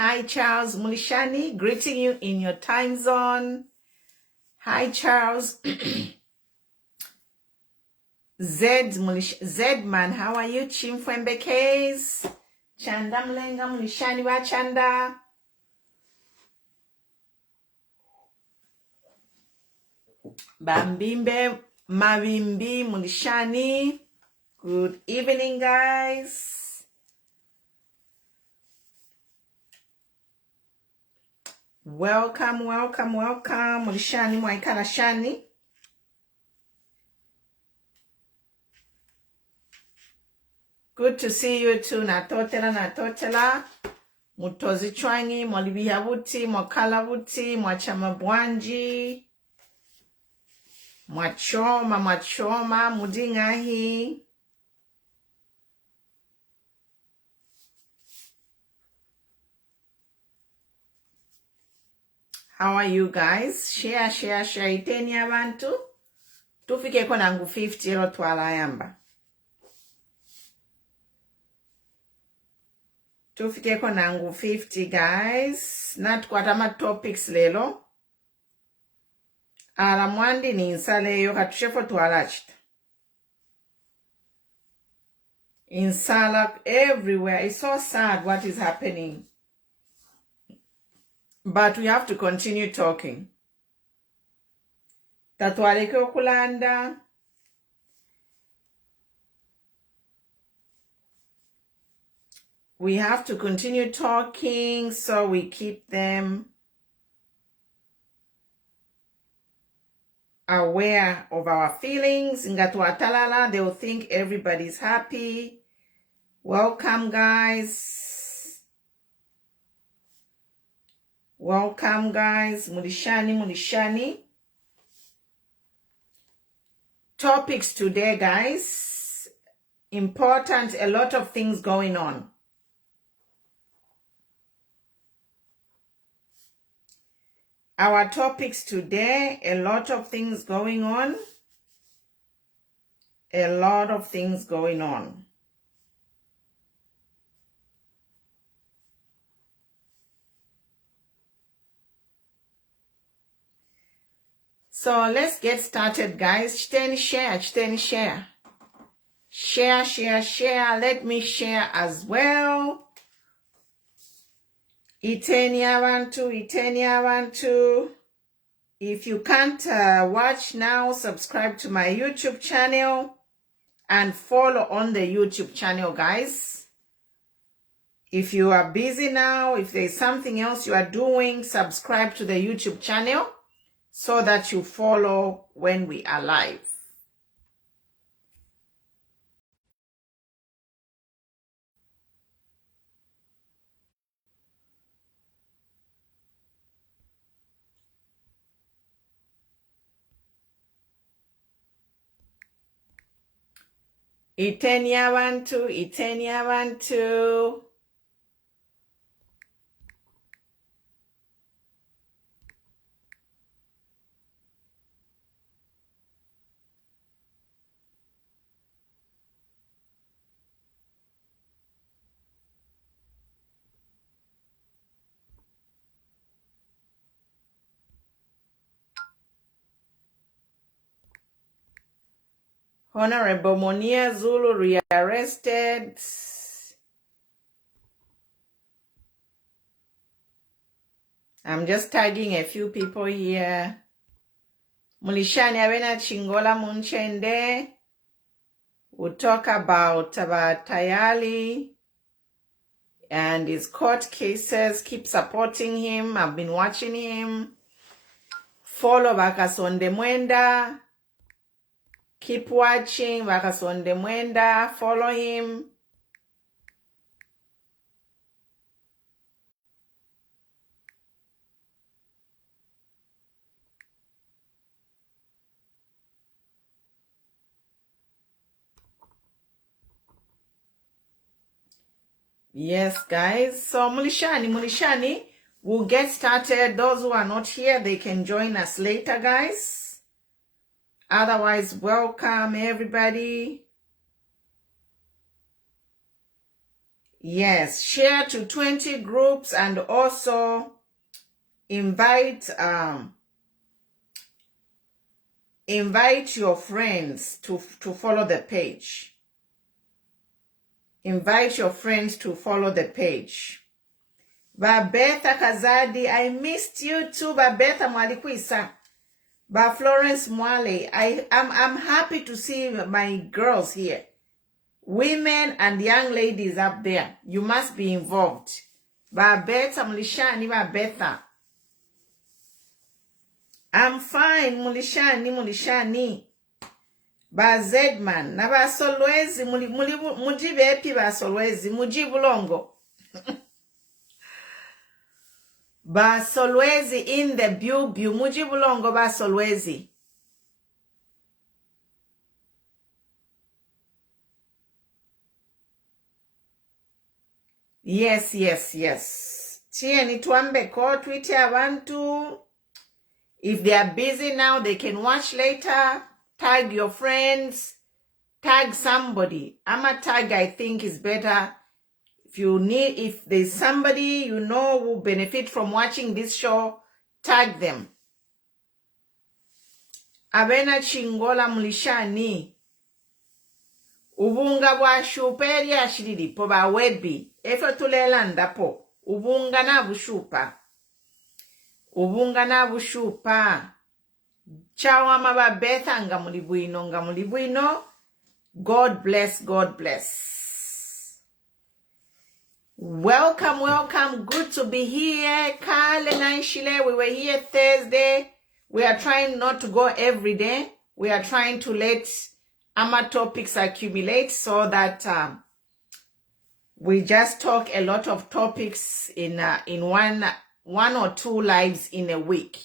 Hi, Charles Mulishani, greeting you in your time zone. Hi, Charles. Zedman, how are you? Chimfwembe Case. Chanda Mlenga Mulishani wa Chanda. Bambimbe Mavimbi Mulishani. Good evening, guys. Welcome, welcome, welcome. Mulishani Mwaikala Shani. Good to see you too. Natotela. Mutozi chwangi, mwalibiha buti, mwakala buti, mwachama bwanji. Mwachoma, mudingahi. How are you guys? Share. Iteni abantu. Tufike kona ngu 50 ero twala yamba. Tufike kona ngu 50 guys. Natukwatama topics lelo. Ala mwandi ni insale yo katushefo twala chita. Insala everywhere. It's so sad what is happening. But we have to continue talking. Tatwareke okulanda. We have to continue talking so we keep them aware of our feelings. Ngatuatalala, they'll think everybody's happy. Welcome, guys. Welcome, guys. Mulishani. Topics today, guys. Important, a lot of things going on. Our topics today, a lot of things going on. A lot of things going on. So let's get started, guys. Share. Share. Let me share as well. Iteni abantu. If you can't watch now, subscribe to my YouTube channel and follow on the YouTube channel, guys. If you are busy now, if there's something else you are doing, subscribe to the YouTube channel so that you follow when we are live. Iteni abantu. Honorable Monia Zulu rearrested. I'm just tagging a few people here. Mulishani Abena Chingola Munchende. We'll talk about Tayali and his court cases. Keep supporting him. I've been watching him. Follow Bakasonde Mwenda. Keep watching Bakasonde Mwenda. Follow him. Yes, guys. So Mulishani, we'll get started. Those who are not here, they can join us later, guys. Otherwise, welcome everybody. Yes, share to 20 groups and also invite your friends to follow the page. Invite your friends to follow the page. Babetha Kazadi, I missed you too. Babetha Mwalikuisa. Ba Florence Mwale, I'm happy to see my girls here. Women and young ladies up there, you must be involved. Babetha Mulishani, Babetha. I'm fine, Mulishani. Ba Zedman, na ba Solwezi, mujibe epi ba Solwezi, mujibu longo. Ba Solwezi in the biu, mujibu longo ba Solwezi. Yes. Tieni tuambe ko tweet abantu. If they are busy now, they can watch later. Tag your friends. Tag somebody. Ama tag, I think, is better. If there's somebody you know who benefit from watching this show, tag them. Abena Chingola Mulishani. Ubunga bwa shupa eri ashiriri po ba webi. Efo tulelanda po. Ubunga na bushupa. Ubunga na bushupa. Chawa mababetha nga mulibwino. God bless. Welcome. Good to be here. Kale Naishile, we were here Thursday. We are trying not to go every day. We are trying to let our topics accumulate so that we just talk a lot of topics in one or two lives in a week.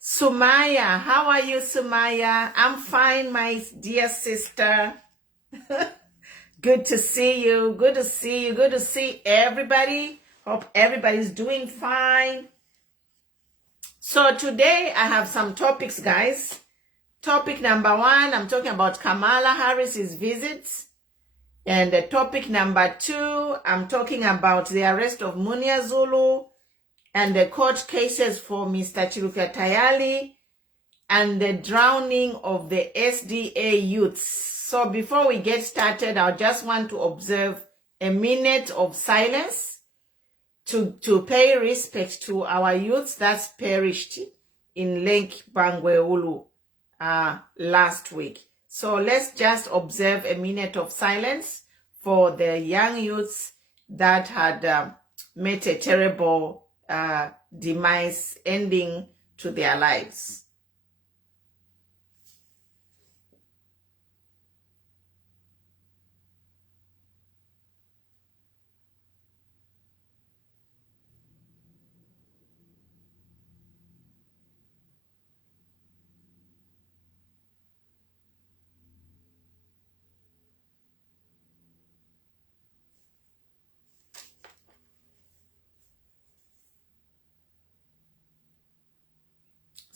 Sumaya, how are you, Sumaya? I'm fine, my dear sister. Good to see you. Good to see everybody. Hope everybody's doing fine. So today I have some topics, guys. Topic number 1, I'm talking about Kamala Harris's visits. And topic number 2, I'm talking about the arrest of Munia Zulu and the court cases for Mr. Chiruka Tayali and the drowning of the SDA youths. So before we get started, I just want to observe a minute of silence to pay respect to our youths that's perished in Lake Bangweulu last week. So let's just observe a minute of silence for the young youths that had met a terrible demise, ending to their lives.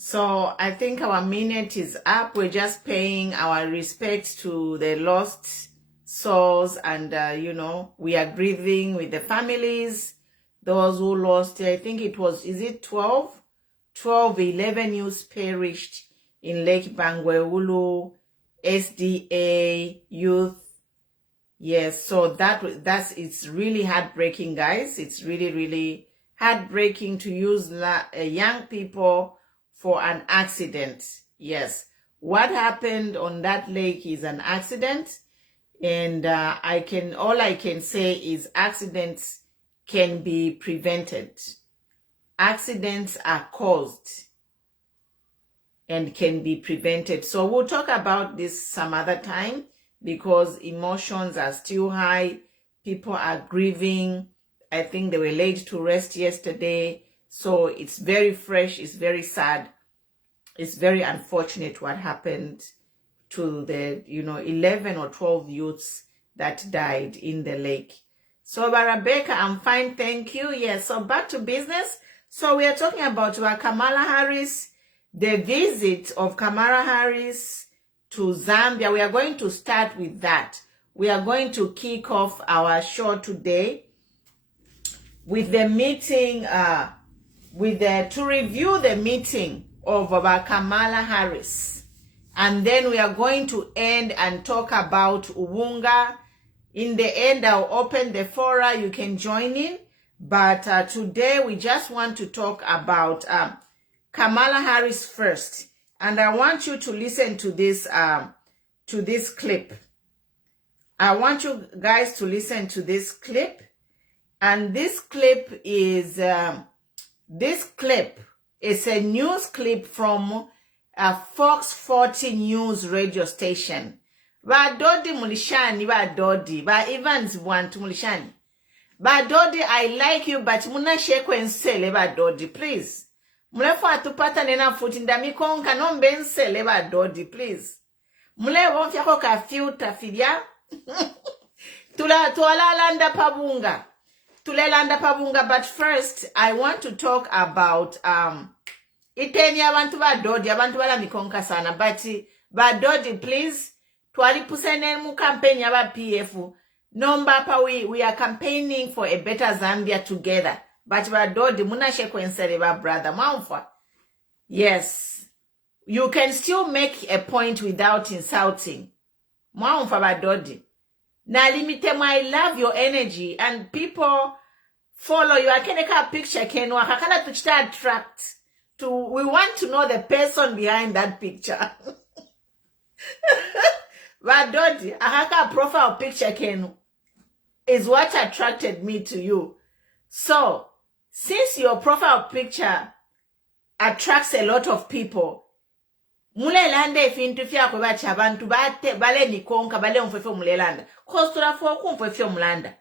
So I think our minute is up. We're just paying our respects to the lost souls, and we are grieving with the families, those who lost. I think it was, is it 11 youths perished in Lake Bangweulu, SDA youth. Yes, so it's really heartbreaking, guys. It's really heartbreaking to use young people for an accident. Yes, what happened on that lake is an accident, and all I can say is accidents can be prevented. Accidents are caused and can be prevented. So we'll talk about this some other time because emotions are still high. People are grieving. I think they were laid to rest yesterday. So it's very fresh, it's very sad. It's very unfortunate what happened to the, 11 or 12 youths that died in the lake. So, Rebecca, I'm fine, thank you. Yes, so back to business. So we are talking about Kamala Harris, the visit of Kamala Harris to Zambia. We are going to start with that. we are going to kick off our show today with the meeting, to review the meeting of Kamala Harris. And then we are going to end and talk about Ubunga. In the end, I'll open the forum. You can join in. But today, we just want to talk about Kamala Harris first. And I want you to listen to this clip. I want you guys to listen to this clip. And this clip is a news clip from Fox 40 News radio station. Ba Dodi Mulishani, ba Dodi, ba Evans want Mulishani. Ba Dodi, I like you, but muna sheko ensele ba Dodi, please. Mulefu atupata nena futinda mikonka nombe ensele ba Dodi, please. Mule wonfyako ka filter fidia. Tulalanda pabunga. Tulelanda pabunga, but first I want to talk about iteni abantu ba Dodi, abantu bala mikonka sana, but ba Dodi, please. Twalipusene mu campaign yaba PF. Nomba pa we are campaigning for a better Zambia together. But ba Dodi muna sheko ensele ba brother Maumfa. Yes. You can still make a point without insulting. Maumfa ba Dodi. Na limitemo, I love your energy and people follow you. I can't a picture can wakakala to attract to we want to know the person behind that picture. But Dodi, a profile picture can is what attracted me to you. So, since your profile picture attracts a lot of people, mulelanda ifintu fya kwa bacha abantu bale nikonka bale mfefe mulelanda. Kostura for kumfefe mulanda.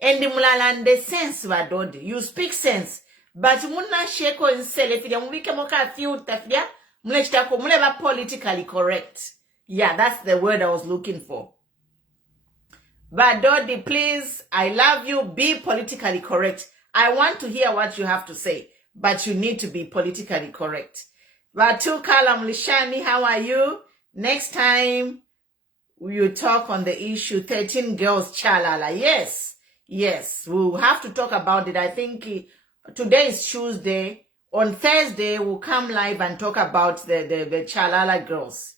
And mulalande sense ba Dodi. You speak sense. But muna sheko insele fidya mubike moka filter fidya mulechitako muleba politically correct. Yeah, that's the word I was looking for. But Dodi, please, I love you. Be politically correct. I want to hear what you have to say, but you need to be politically correct. Vatu Kalam Lishani, how are you? Next time you talk on the issue 13 girls chalala. Yes, we'll have to talk about it. I think today is Tuesday. On Thursday, we'll come live and talk about the chalala girls.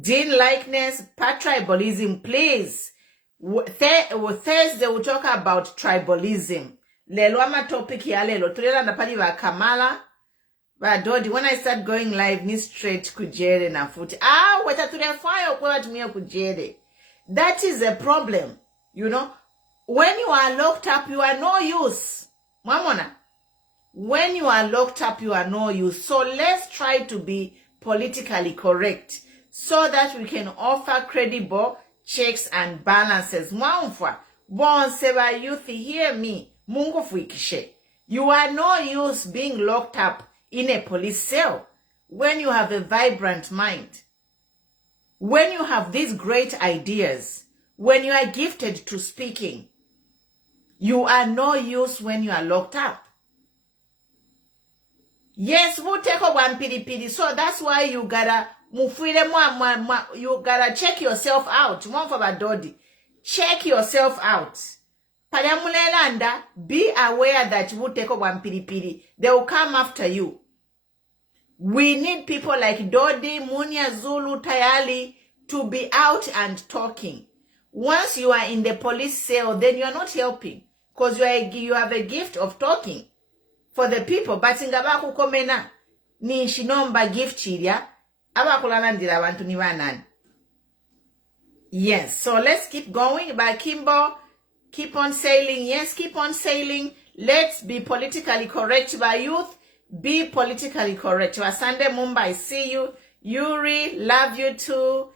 Dean likeness, tribalism, please. Thursday, we'll talk about tribalism. Lelo ama topic ya lelo. Tulela napali wa Kamala. But Dodi, when I start going live, ni straight kujere na futi. Weta tulefaya kwa tumia kujere. That is a problem. You know, when you are locked up, you are no use. Mamona. When you are locked up, you are no use. So let's try to be politically correct so that we can offer credible checks and balances. Mwaumfa. Bon seba youth, hear me. Mungu fuikishe. You are no use being locked up in a police cell when you have a vibrant mind, when you have these great ideas, when you are gifted to speaking. You are no use when you are locked up. Yes, we'll take a one pidi. So that's why you gotta you gotta check yourself out. Dodi, check yourself out. Padamulelanda, be aware that you will take a one pidi. They will come after you. We need people like Dodi, Munya, Zulu, Tayali to be out and talking. Once you are in the police cell, then you are not helping because you have a gift of talking for the people. But ingabaku komena ni shinomba gift chiria abakulandira abantu ni banani. Yes, so let's keep going. By Kimbo, keep on sailing. Yes, keep on sailing. Let's be politically correct. By youth, be politically correct. Asante Mumbai, see you. Yuri, love you too.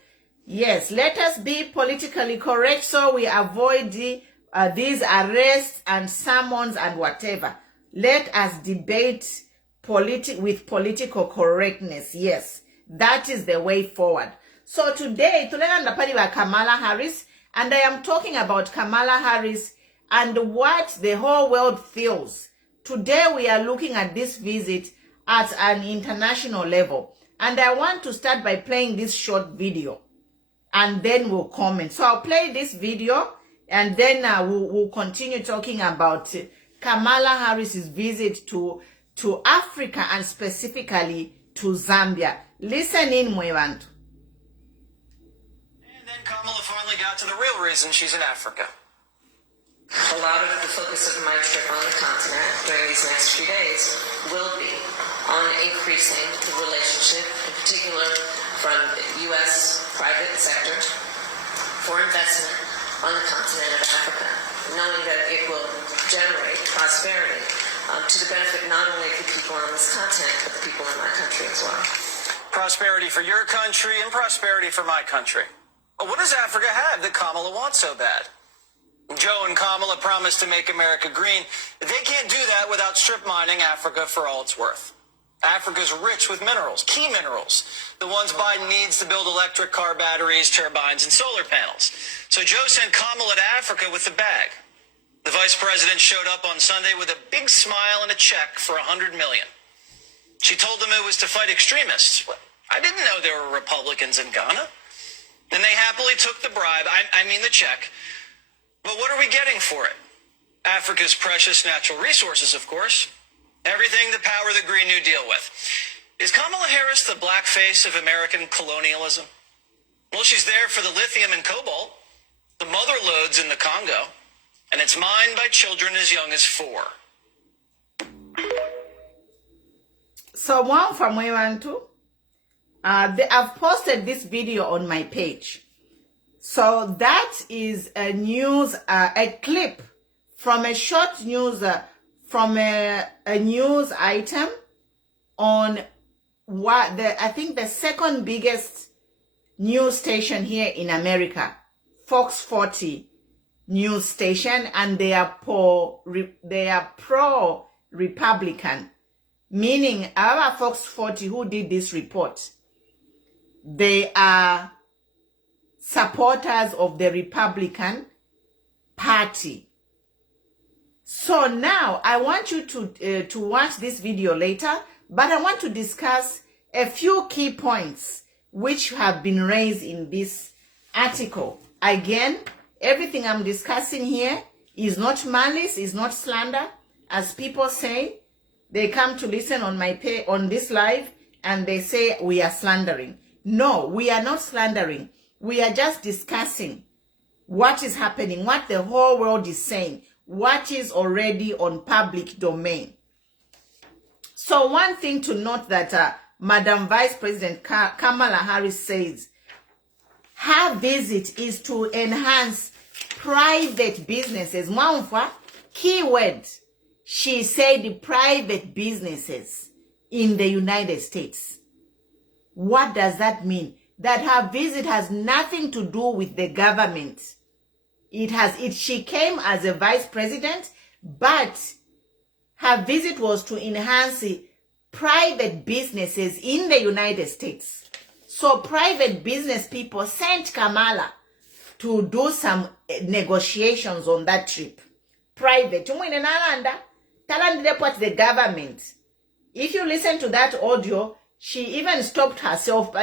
Yes, let us be politically correct so we avoid these arrests and summons and whatever. Let us debate with political correctness. Yes, that is the way forward. So today, tulenda pali wa Kamala Harris, and I am talking about Kamala Harris and what the whole world feels. Today we are looking at this visit at an international level. And I want to start by playing this short video. and then we'll comment. So I'll play this video, and then we'll continue talking about Kamala Harris's visit to Africa, and specifically to Zambia. Listen in, Mwevantu. And then Kamala finally got to the real reason she's in Africa. A lot of the focus of my trip on the continent during these next few days will be on increasing the relationship, in particular from the U.S. private sector, for investment on the continent of Africa, knowing that it will generate prosperity to the benefit not only of the people on this continent, but the people in my country as well. Prosperity for your country and prosperity for my country. Well, what does Africa have that Kamala wants so bad? Joe and Kamala promised to make America green. They can't do that without strip mining Africa for all it's worth. Africa's rich with minerals, key minerals, the ones Biden needs to build electric car batteries, turbines, and solar panels. So Joe sent Kamala to Africa with the bag. The vice president showed up on Sunday with a big smile and a check for $100 million. She told them it was to fight extremists. Well, I didn't know there were Republicans in Ghana. And they happily took the bribe, I mean the check. But what are we getting for it? Africa's precious natural resources, of course. Everything to power the Green New Deal with. Is Kamala Harris the black face of American colonialism? Well, she's there for the lithium and cobalt, the mother lodes in the Congo, and it's mined by children as young as 4. So one from Mwevantu, I've posted this video on my page. So that is a news, a clip from a short news, from a news item on what I think the second biggest news station here in America, Fox 40 news station, and they are pro-Republican, meaning our Fox 40 who did this report, they are supporters of the Republican Party. So now I want you to watch this video later, but I want to discuss a few key points which have been raised in this article. Again, everything I'm discussing here is not malice, is not slander, as people say. They come to listen on my on this live and they say we are slandering. No, we are not slandering. We are just discussing what is happening, what the whole world is saying, what is already on public domain. So one thing to note that Madam Vice President Kamala Harris says her visit is to enhance private businesses. Mwaumfa, keyword, she said private businesses in the United States. What does that mean? That her visit has nothing to do with the government. She came as a vice president, but her visit was to enhance private businesses in the United States. So private business people sent Kamala to do some negotiations on that trip. Private. Report the government. If you listen to that audio, she even stopped herself.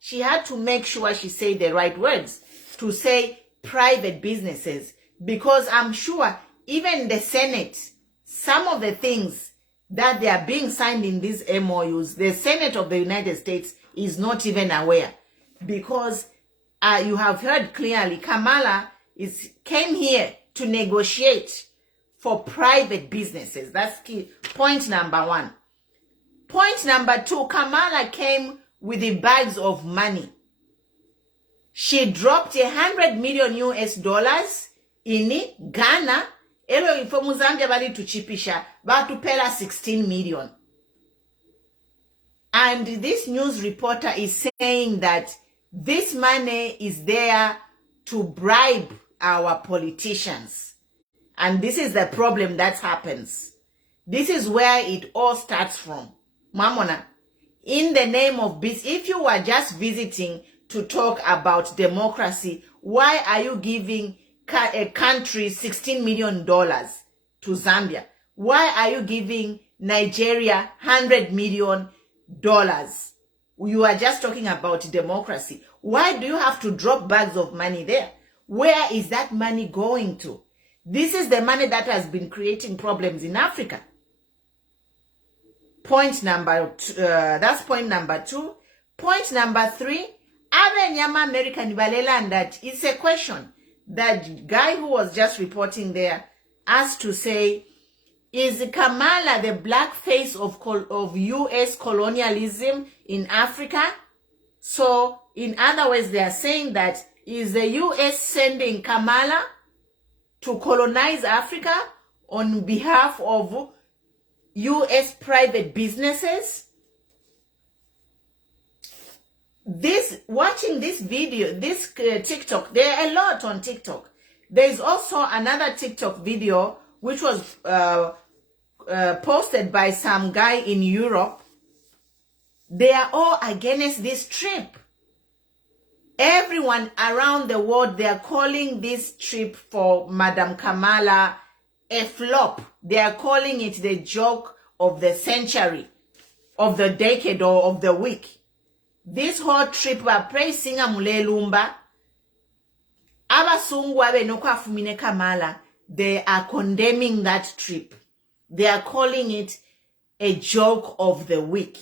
She had to make sure she said the right words to say private businesses, because I'm sure even the Senate, some of the things that they are being signed in these MOUs, the Senate of the United States is not even aware, because you have heard clearly Kamala came here to negotiate for private businesses. That's key. Point number one. Point number two, Kamala came with the bags of money. She dropped $100 million in Ghana. Elo from Zambia bali tuchipisha, but to pay 16 million. And this news reporter is saying that this money is there to bribe our politicians. And this is the problem that happens. This is where it all starts from. Mamona, in the name of peace, if you were just visiting to talk about democracy, why are you giving a country $16 million to Zambia? Why are you giving Nigeria $100 million? You are just talking about democracy. Why do you have to drop bags of money there? Where is that money going to? This is the money that has been creating problems in Africa. That's point number 2. Point number 3, Abanyama American Balela, that it's a question that guy who was just reporting there asked to say, is Kamala the black face of U.S. colonialism in Africa? So, in other words, they are saying that is the U.S. sending Kamala to colonize Africa on behalf of U.S. private businesses? Watching this video, this TikTok, there are a lot on TikTok. There is also another TikTok video which was posted by some guy in Europe. They are all against this trip. Everyone around the world, they are calling this trip for Madam Kamala a flop. They are calling it the joke of the century, of the decade, or of the week. This whole trip are praising Mulelumba. Abasungu abenokafumine Kamala. They are condemning that trip. They are calling it a joke of the week.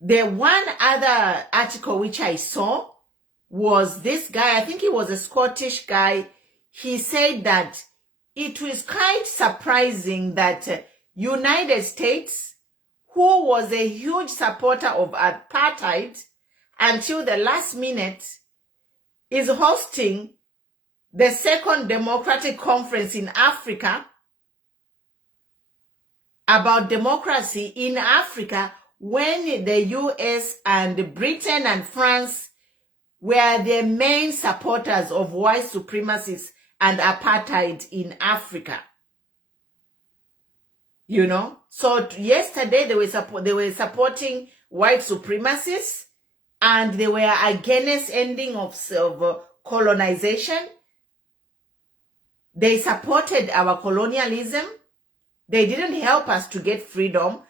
The one other article which I saw was this guy, I think he was a Scottish guy. He said that it was quite surprising that United States, who was a huge supporter of apartheid until the last minute, is hosting the second Democratic Conference in Africa about democracy in Africa, when the US and Britain and France were the main supporters of white supremacists and apartheid in Africa. You know, so yesterday they were supporting white supremacists, and they were against ending of colonization. They supported our colonialism. They didn't help us to get freedom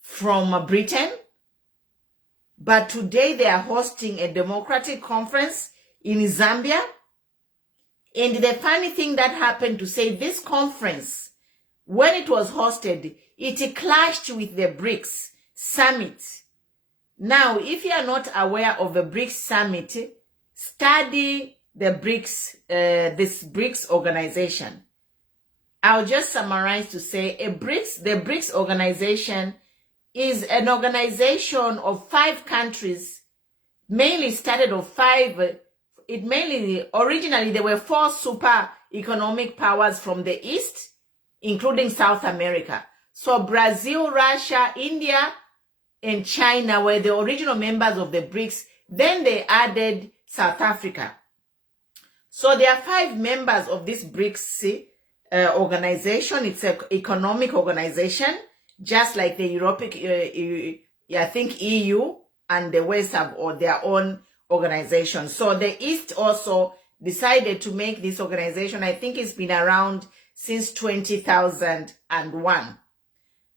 from Britain. But today they are hosting a democratic conference in Zambia. And the funny thing that happened to say, this conference, when it was hosted, it clashed with the BRICS summit. Now, if you are not aware of the BRICS summit, study the BRICS, this BRICS organization. I'll just summarize to say the BRICS organization is an organization of 5 countries, mainly started of 5. Originally there were 4 super economic powers from the East, including South America. So Brazil, Russia, India, and China were the original members of the BRICS. Then they added South Africa. So there are 5 members of this BRICS organization. It's an economic organization, just like the I think EU and the West have their own organization. So the East also decided to make this organization. I think it's been around since 2001.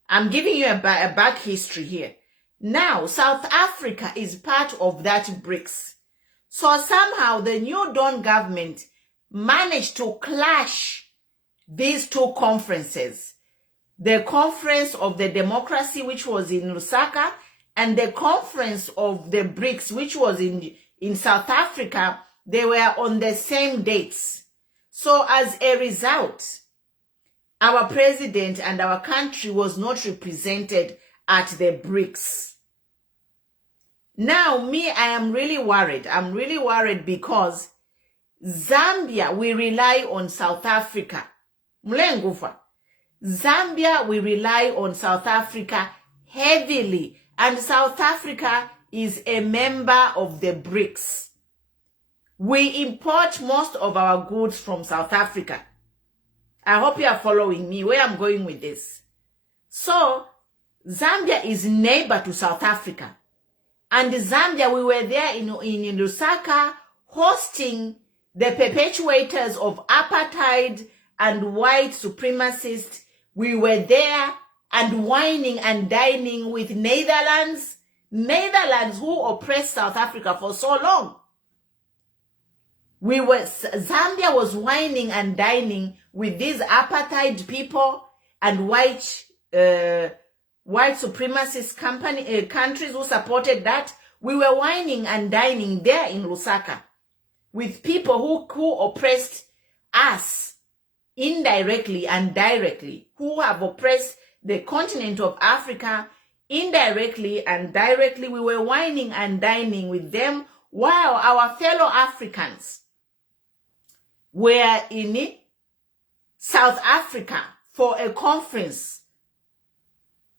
I'm giving you a back history here. Now, South Africa is part of that BRICS. So somehow the New Dawn government managed to clash these 2 conferences. The conference of the democracy, which was in Lusaka, and the conference of the BRICS, which was in South Africa. They were on the same dates. So as a result, our president and our country was not represented at the BRICS. Now, I am really worried. I'm really worried because Zambia, we rely on South Africa. Mlengufa. Zambia, we rely on South Africa heavily. And South Africa is a member of the BRICS. We import most of our goods from South Africa. I hope you are following me where I'm going with this. So, Zambia is neighbor to South Africa. And Zambia, we were there in Lusaka hosting the perpetuators of apartheid and white supremacists. We were there and whining and dining with Netherlands, Netherlands, who oppressed South Africa for so long. Zambia was whining and dining with these apartheid people and white supremacist countries who supported that. We were whining and dining there in Lusaka with people who oppressed us indirectly and directly, who have oppressed the continent of Africa indirectly and directly. We were whining and dining with them while our fellow Africans were in South Africa for a conference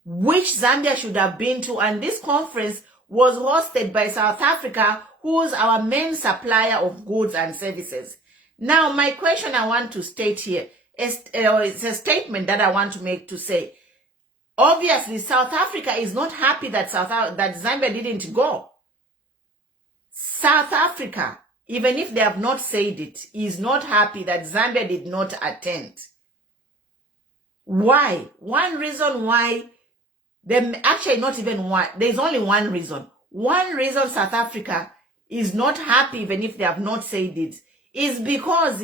which Zambia should have been to, and this conference was hosted by South Africa, who's our main supplier of goods and services. Now, my question I want to state here is it's a statement that I want to make to say, obviously, South Africa is not happy that Zambia didn't go. South Africa, even if they have not said it, is not happy that Zambia did not attend. Why? One reason why, actually not even one, there's only one reason. One reason South Africa is not happy, even if they have not said it, is because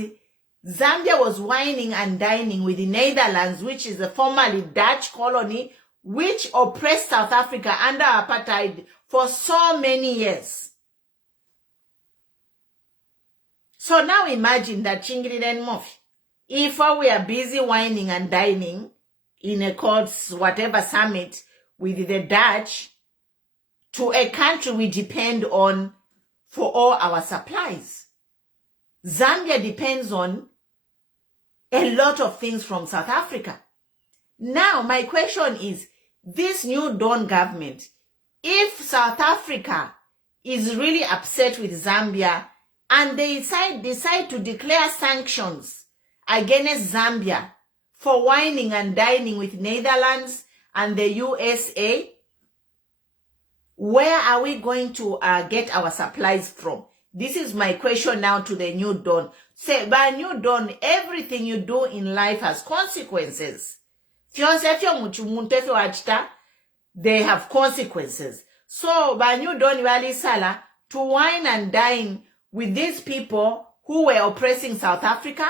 Zambia was whining and dining with the Netherlands, which is a formerly Dutch colony, which oppressed South Africa under apartheid for so many years. So now imagine that Chingiri and Murphy, if we are busy whining and dining in a courts, whatever summit with the Dutch, to a country we depend on for all our supplies. Zambia depends on a lot of things from South Africa. Now, my question is, this new Dawn government, if South Africa is really upset with Zambia and they decide to declare sanctions against Zambia for whining and dining with Netherlands and the USA, where are we going to get our supplies from? This is my question now to the new Dawn. Say, by new Dawn, everything you do in life has consequences. They have consequences. So, by new Dawn, Walisala, to wine and dine with these people who were oppressing South Africa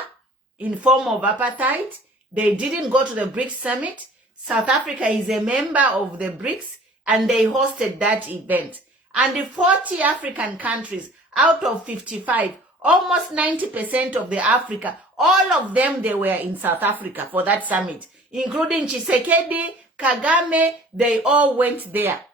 in form of apartheid, they didn't go to the BRICS summit. South Africa is a member of the BRICS, and they hosted that event. And the 40 African countries out of 55, almost 90% of the Africa, all of them, they were in South Africa for that summit, including Tshisekedi, Kagame, they all went there.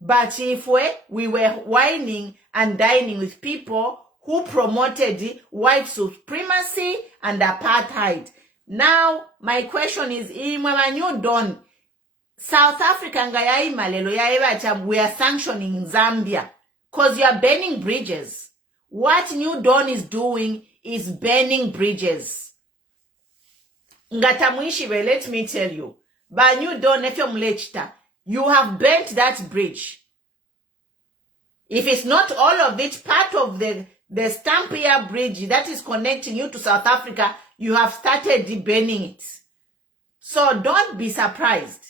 But if we were whining and dining with people who promoted white supremacy and apartheid. Now, my question is, New Dawn, South Africa, we are sanctioning Zambia because you are burning bridges. What New Dawn is doing is burning bridges. Ngatamuishiwe, let me tell you, by New Dawn, you have burnt that bridge. If it's not all of it, part of the Stampia Bridge that is connecting you to South Africa, you have started burning it. So don't be surprised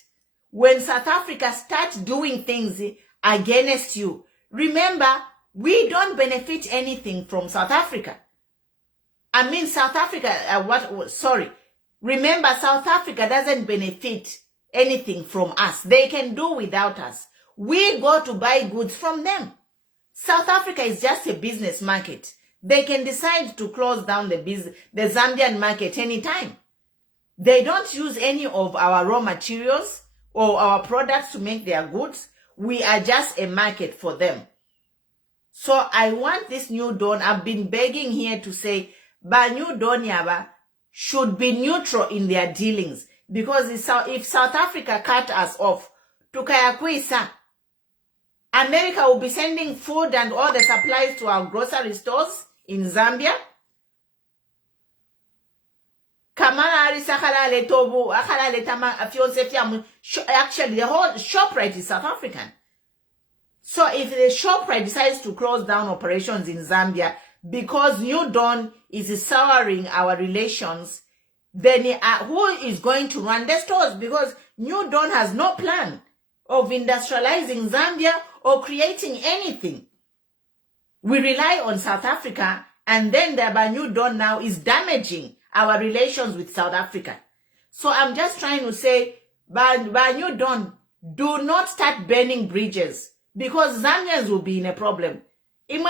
when South Africa starts doing things against you. Remember, we don't benefit anything from South Africa. I mean, South Africa, remember, South Africa doesn't benefit anything from us. They can do without us. We go to buy goods from them. South Africa is just a business market. They can decide to close down the Zambian market anytime. They don't use any of our raw materials or our products to make their goods. We are just a market for them. So I want this New Dawn, I've been begging here to say, New Dawn Yaba should be neutral in their dealings. Because if South Africa cut us off, tukayakwisa, America will be sending food and all the supplies to our grocery stores in Zambia. Kamala actually the whole ShopRite is South African. So if the ShopRite decides to close down operations in Zambia because New Dawn is souring our relations, then who is going to run the stores? Because New Dawn has no plan of industrializing Zambia or creating anything. We rely on South Africa, and then the Banyu Dawn now is damaging our relations with South Africa. So I'm just trying to say, Banyu Dawn, do not start burning bridges, because Zambians will be in a problem. You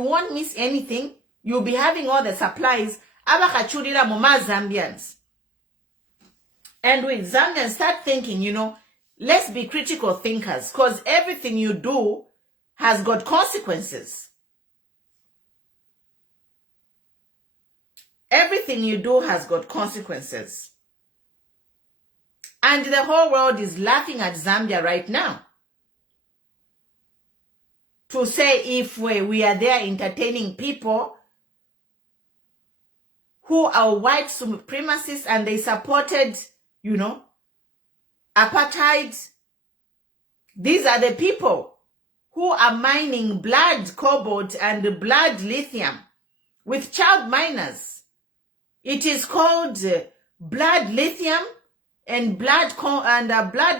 won't miss anything. You'll be having all the supplies. Zambians. And with Zambians, start thinking, let's be critical thinkers, because everything you do has got consequences. Everything you do has got consequences. And the whole world is laughing at Zambia right now. To say if we are there entertaining people who are white supremacists and they supported, apartheid. These are the people who are mining blood cobalt and blood lithium with child miners. It is called blood lithium and blood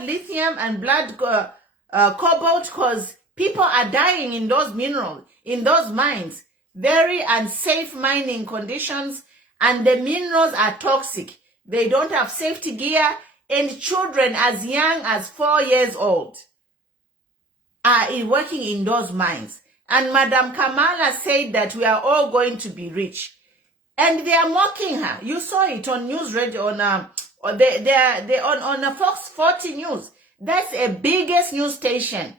lithium and blood cobalt, because people are dying in those minerals, in those mines. Very unsafe mining conditions, and the minerals are toxic. They don't have safety gear, and children as young as 4 years old are working in those mines. And Madam Kamala said that we are all going to be rich. And they are mocking her. You saw it on news radio, on Fox 40 News. That's the biggest news station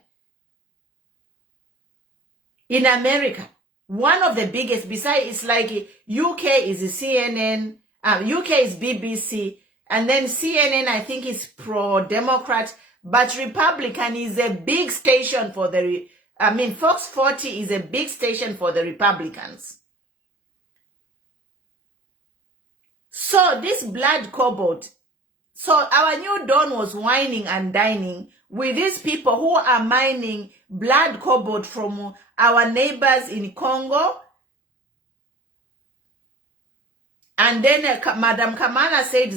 in America. One of the biggest. Besides, it's like UK is CNN, UK is BBC, and then CNN, I think, is pro-Democrat, but Republican is a big station for Fox 40 is a big station for the Republicans. So this blood cobalt, so our new dawn was whining and dining with these people who are mining blood cobalt from our neighbors in Congo. And then Madam Kamala said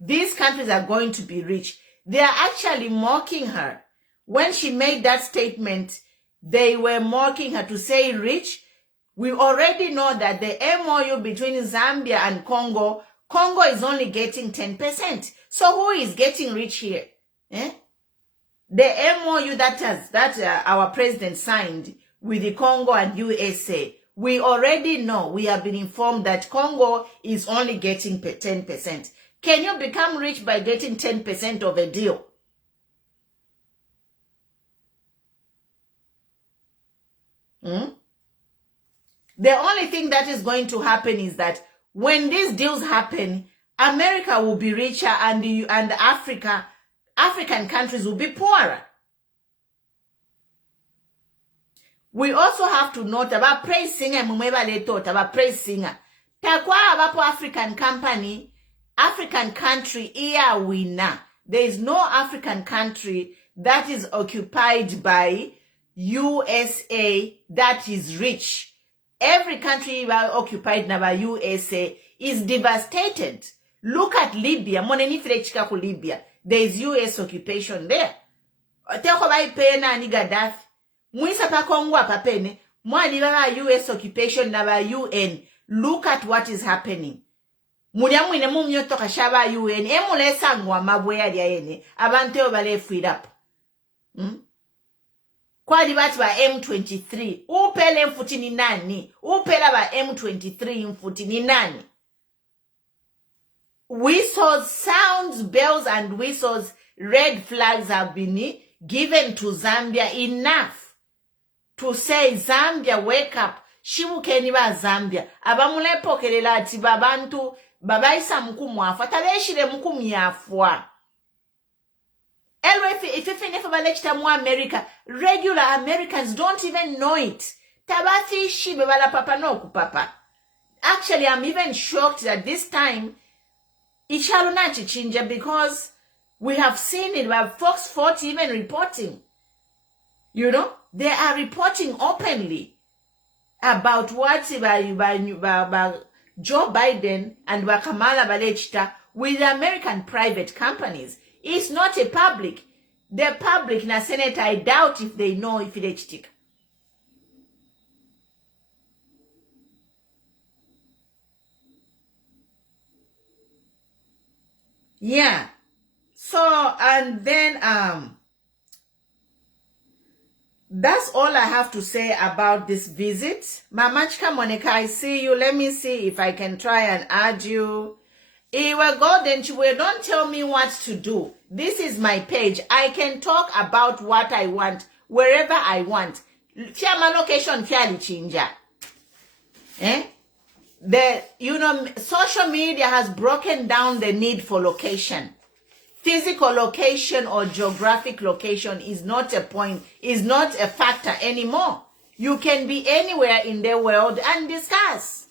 these countries are going to be rich. They are actually mocking her. When she made that statement, they were mocking her to say rich. We already know that the MOU between Zambia and Congo is only getting 10%. So who is getting rich here? The MOU that our president signed with the Congo and USA, we already know, we have been informed that Congo is only getting 10%. Can you become rich by getting 10% of a deal? The only thing that is going to happen is that when these deals happen, America will be richer and African countries will be poorer. We also have to note about praise singer, about praise singer. Takwa abapo African country iya winner. There is no African country that is occupied by USA that is rich. Every country occupied by USA is devastated. Look at Libya. Libya. There is US occupation there. Gaddafi. Mwisa pa Kongo papene. US occupation na UN. Look at what is happening. Munyamwine mumyoto kashaba UN. Emule sangwa mabwea dia yene. Abanteo bale freed up. Kwa dibati ba M23. Upele mfuti ni nani? Upela ba M23 mfuti ni nani? Whistles, sounds, bells and whistles, red flags have been given to Zambia enough to say, Zambia, wake up. Shimukeni ba Zambia. Abamule pokelela ati babantu, babaisa mkumwafa. Tabeshile mkumyafwa. If you finish America, regular Americans don't even know it. Tabathi shibe bala papa no kupapa. Actually, I'm even shocked that this time Ichalunachi chinja, because we have seen it by Fox 40 even reporting. They are reporting openly about what Joe Biden and Kamala balechita with American private companies. It's not a public. The public na Senate, I doubt if they know if it's chick. Yeah. So, and then, that's all I have to say about this visit. Mamachka Monica, I see you. Let me see if I can try and add you. Iwe Golden, don't tell me what to do. This is my page. I can talk about what I want, wherever I want. Fiama location, fiali chinja. Social media has broken down the need for location. Physical location or geographic location is not a point, is not a factor anymore. You can be anywhere in the world and discuss.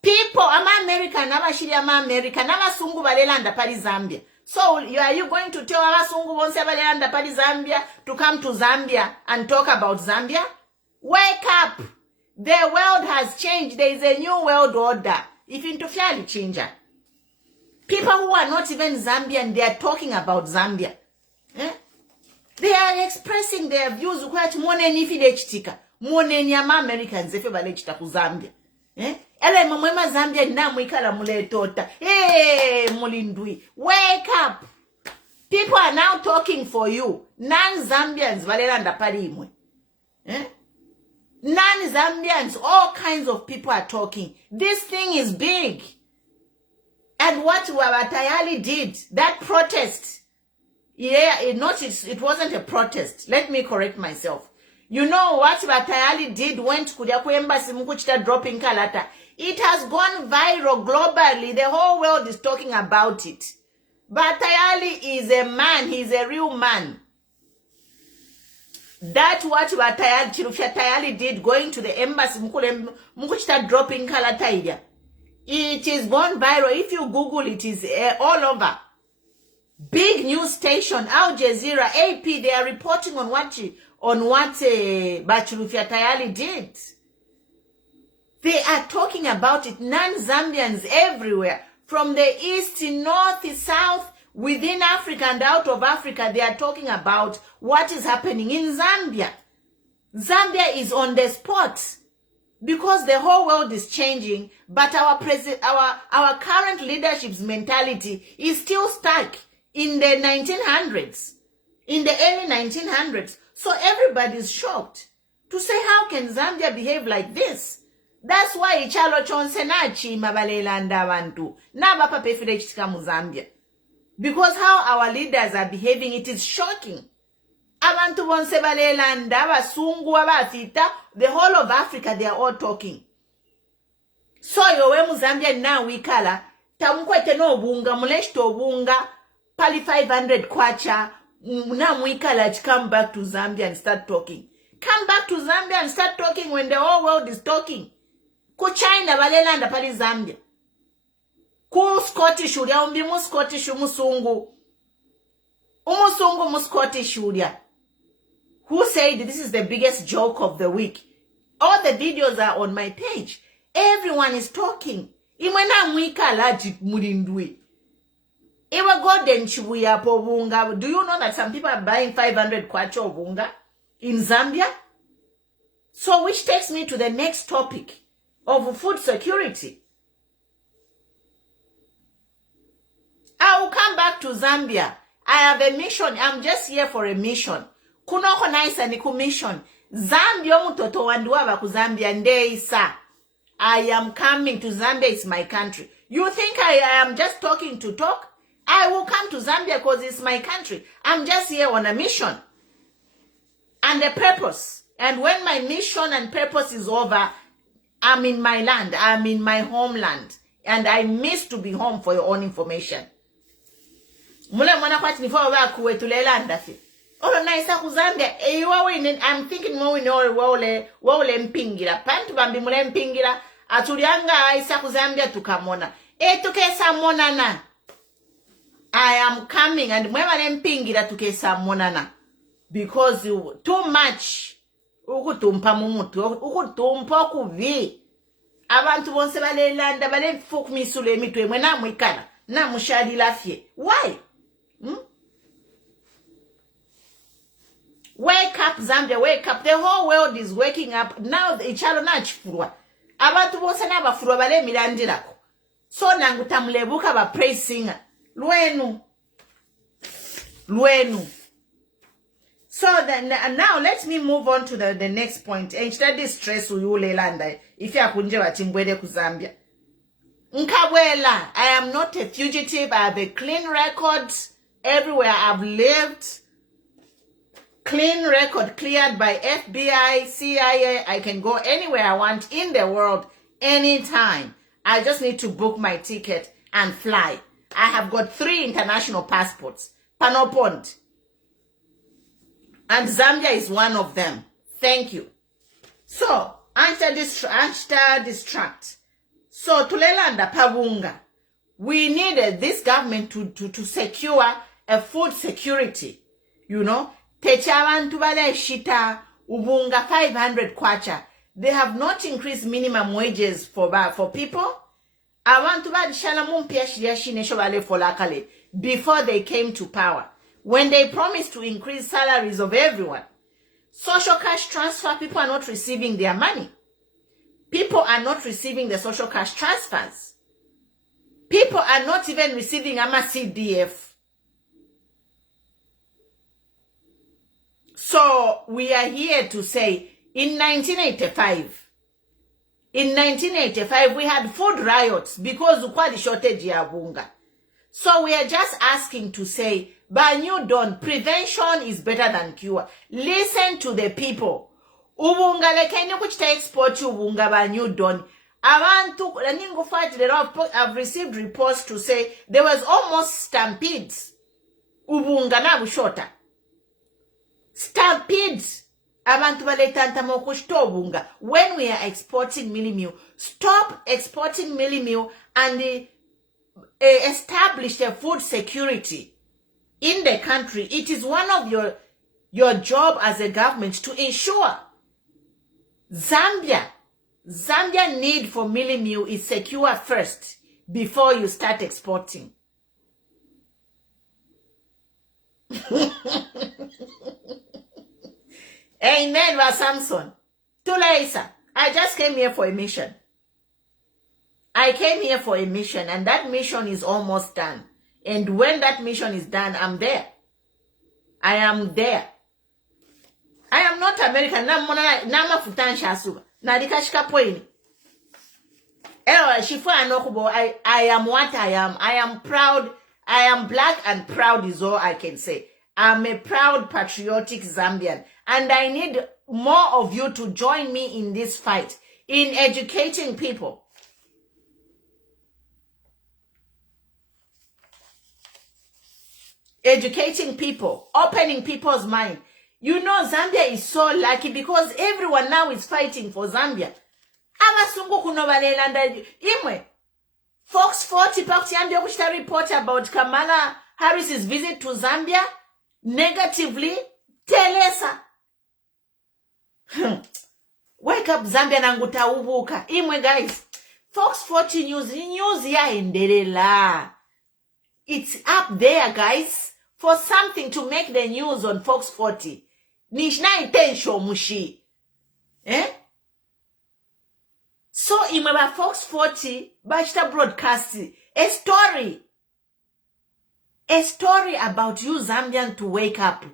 People, I'm American, I'm American, I'm Sungu Balelanda Pali Zambia. So, are you going to tell Sungu Bonse Balelanda Pali Zambia to come to Zambia and talk about Zambia? Wake up! The world has changed. There is a new world order. If into fairly changer. People who are not even Zambian, they are talking about Zambia. They are expressing their views. Americans Zambia. Ele mwema Zambia na mwikala muletota. Hey, mulindui. Wake up. People are now talking for you. Non-Zambians valelanda palimwe. Non-Zambians, all kinds of people are talking. This thing is big. And what Wabatayali did, that protest, it wasn't a protest. Let me correct myself. You know what Batayali did, went to embassy mukuchita dropping kalata. It has gone viral globally. The whole world is talking about it. Batayali is a man. He's a real man. That's what Batayali did, going to the embassy mukuchita dropping kalata. It is gone viral. If you Google it, is all over. Big news station, Al Jazeera, AP, they are reporting on what Bachilufia Tayali did. They are talking about it. Non-Zambians everywhere, from the east, north, south, within Africa and out of Africa, they are talking about what is happening in Zambia. Zambia is on the spot because the whole world is changing, but our current leadership's mentality is still stuck in the 1900s, in the early 1900s. So everybody's shocked to say, how can Zambia behave like this? That's why Ichalo Chonsenachi Mabalelanda Bantu Naba Pape Zambia. Because how our leaders are behaving, it is shocking. Abantu Bonsebalelanda, Basungu, Abafita, the whole of Africa, they are all talking. So yowe Zambia na wikala, tamkwete no bunga, muleshto bunga, pali 500 kwacha, na mwikala to come back to Zambia and start talking. Come back to Zambia and start talking when the whole world is talking. Ku China balelanda pali Zambia. Ku Scottish ulia umbi mu Scottish umusungu. Umusungu mu Scottish ulia. Who said this is the biggest joke of the week? All the videos are on my page. Everyone is talking. Imwana mwikala mulindui. Ewa golden chibuya po bunga. Do you know that some people are buying 500 kwacha bunga in Zambia? So which takes me to the next topic of food security. I will come back to Zambia. I have a mission. I'm just here for a mission. Kunoko naisa ni mission. Zambia mutoto wanduwa ku Zambia ndeisa. I am coming to Zambia. It's my country. You think I am just talking to talk? I will come to Zambia because it's my country. I'm just here on a mission and a purpose. And when my mission and purpose is over, I'm in my land. I'm in my homeland. And I miss to be home, for your own information. I'm thinking more in all wole mpingira. Pantu bambi mule mpingira. Aturianga isa kuzambia tukamona. Tukesa monana. I am coming and mwema mpingira tukesa monana. Because you too much ukutumpa mumutu ukutumpa kuvi. abantu bonse balelanda balefukmisula emitwe mwe namwikala namushalila fye. Why? Wake up, Zambia, wake up. The whole world is waking up. Now, ichalo na chifurwa. Abantu bonse nabafurwa bale milandirako. So nangutamulebuka ba praise singer. Lwenu. So now let me move on to the next point. Enchita stress uyule landa. If ya kunje wachingwede ku Zambia. Nkabwela, I am not a fugitive. I have a clean record everywhere I've lived. Clean record cleared by FBI, CIA. I can go anywhere I want in the world anytime. I just need to book my ticket and fly. I have got 3 international passports. Panopont. And Zambia is one of them. Thank you. So, distract. So, tulelanda pabunga. We needed this government to secure a food security. You know, techabantu bale shita ubunga 500 kwacha. They have not increased minimum wages for people. Abantu badishala mumpia shiyashine shobale folakale before they came to power. When they promised to increase salaries of everyone. Social cash transfer, people are not receiving their money. People are not receiving the social cash transfers. People are not even receiving AMA CDF. So we are here to say, in 1985, we had food riots because ukwali shortage ya bunga. So we are just asking to say, Banyu Don, prevention is better than cure. Listen to the people. Ubunga lekenya kuchita export ubunga Banyu Don. Abantu, I've received reports to say there was almost stampedes. Ubunga na bushota. Stampedes. Abantu baletanta mokushto ubunga. When we are exporting millimil, stop exporting millimil and establish a food security in the country. It is one of your job as a government to ensure Zambia need for millimil is secure first before you start exporting. Amen, Samson. Tulaisa, I just came here for a mission. I came here for a mission, and that mission is almost done. And when that mission is done, I'm there. I am there. I am not American. Nama futansha asuba. Nadikashika poini. I am what I am. I am proud. I am black and proud is all I can say. I'm a proud patriotic Zambian. And I need more of you to join me in this fight. In educating people. Educating people, opening people's mind. You know, Zambia is so lucky because everyone now is fighting for Zambia. Abasungu kunobalelanda imwe. Fox 40 pakutiambia kuchita report about Kamala Harris's visit to Zambia negatively. Telesa. Wake up Zambia nanguta ubuka. Imwe guys. Fox 40 news ya endelela. It's up there, guys. For something to make the news on Fox 40. Nishna intensho mushi. So imaba Fox 40, bachita broadcast a story about you Zambian to wake up.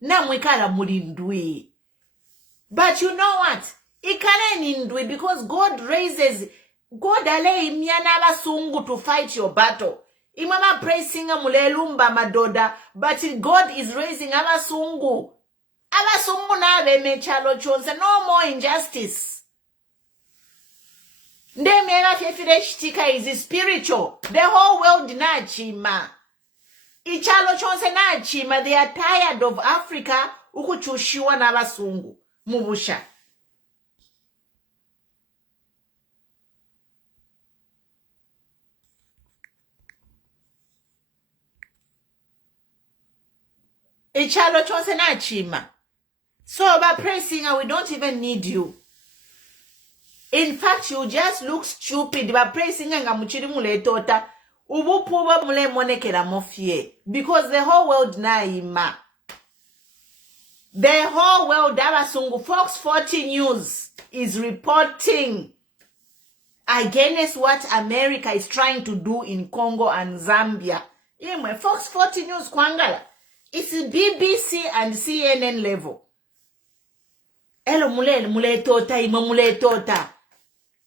Na mwikala mulindui. But you know what? Ikale nindui because God ale imyana abasungu to fight your battle. Imama praising mulelumba madoda, but God is raising abasungu. Abasungu na mechalo chonse, no more injustice. Ndemera fefire shitika is spiritual. The whole world na chima. Ichalo chonse na chima. They are tired of Africa ukuchushiwa na abasungu. Mubusha. Ichalo chonse na chima. So by praising her, we don't even need you. In fact, you just look stupid. But praising nga muchiri mule tota. Ubupuba mule monekela mofie. Because the whole world na ima. The whole world, Abasungu, Fox 40 News is reporting against what America is trying to do in Congo and Zambia. Imwe, Fox 40 News kwangala. It's BBC and CNN level. Elo mule tota, ima mule tota.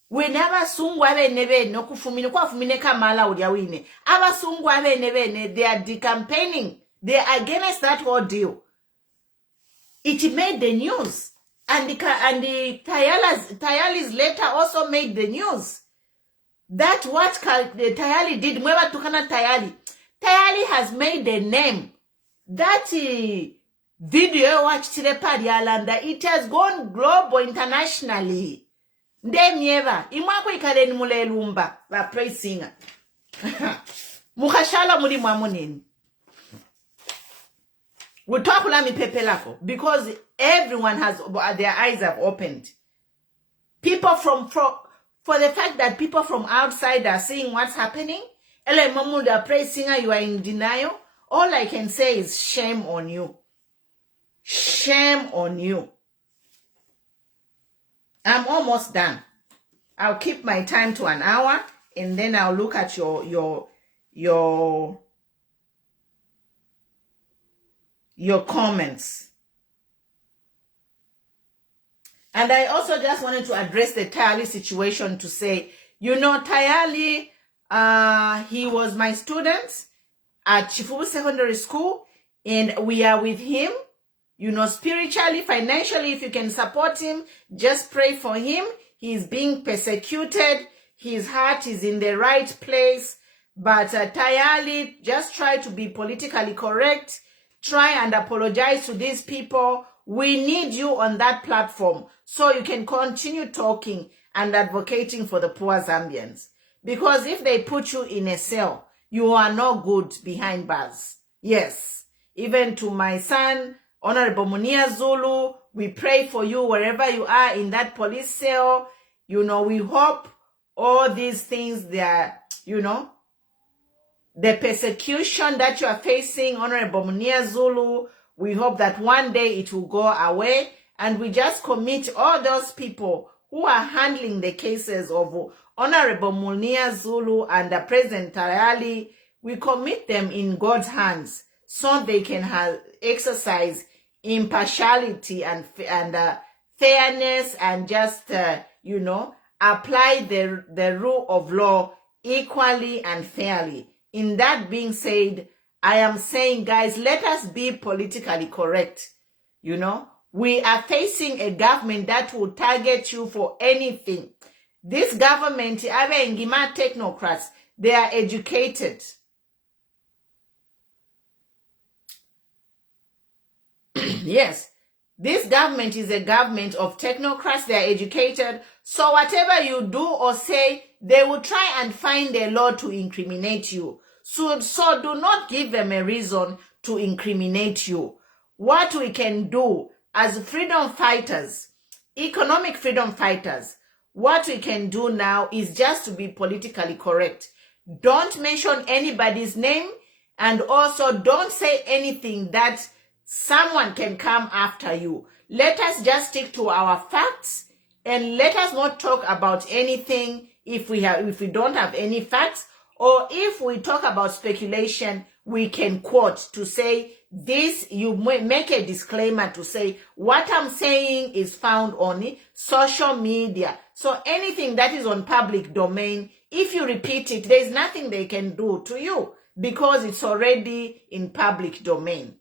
When Abasungu nebe no kufumine kwa fumine Kamala udiawine. Abasungu nebe, they are decampaigning. They are against that whole deal. It made the news. And the Tayali's letter also made the news. That what the Tayali did, Mwewa Tukana Tayali. Tayali has made the name. That video watched the Padialanda, it has gone global internationally. Ndemieva, imwako ikadeni mule lumba, la praise singer. Mukashala muri mwamunini. We talk lami pepelako because everyone has their eyes have opened. People for the fact that people from outside are seeing what's happening. Ele mamu the praise singer, you are in denial. All I can say is shame on you. Shame on you. I'm almost done. I'll keep my time to an hour and then I'll look at your comments. And I also just wanted to address the Tayali situation to say, you know, Tayali, he was my student at Chifubu Secondary School, and we are with him, you know, spiritually, financially. If you can support him, just pray for him. He's being persecuted. His heart is in the right place. But Tayali, just try to be politically correct. Try and apologize to these people. We need you on that platform so you can continue talking and advocating for the poor Zambians. Because if they put you in a cell, you are not good behind bars. Yes. Even to my son, Honorable Munia Zulu, we pray for you wherever you are in that police cell. You know, we hope all these things, they are, you know, the persecution that you are facing, Honorable Munia Zulu, we hope that one day it will go away. And we just commit all those people who are handling the cases of Honorable Munia Zulu and President Tayali. We commit them in God's hands so they can exercise impartiality and fairness and just, you know, apply the rule of law equally and fairly. In that being said, I am saying, guys, let us be politically correct. You know, we are facing a government that will target you for anything. This government, technocrats, they are educated. Yes, this government is a government of technocrats. They are educated. So whatever you do or say, they will try and find a law to incriminate you. So do not give them a reason to incriminate you. What we can do as freedom fighters, economic freedom fighters, what we can do now is just to be politically correct. Don't mention anybody's name, and also don't say anything that someone can come after you. Let us just stick to our facts, and let us not talk about anything if we don't have any facts. Or if we talk about speculation, we can quote to say this, you make a disclaimer to say what I'm saying is found on social media. So anything that is on public domain, if you repeat it, there's nothing they can do to you because it's already in public domain.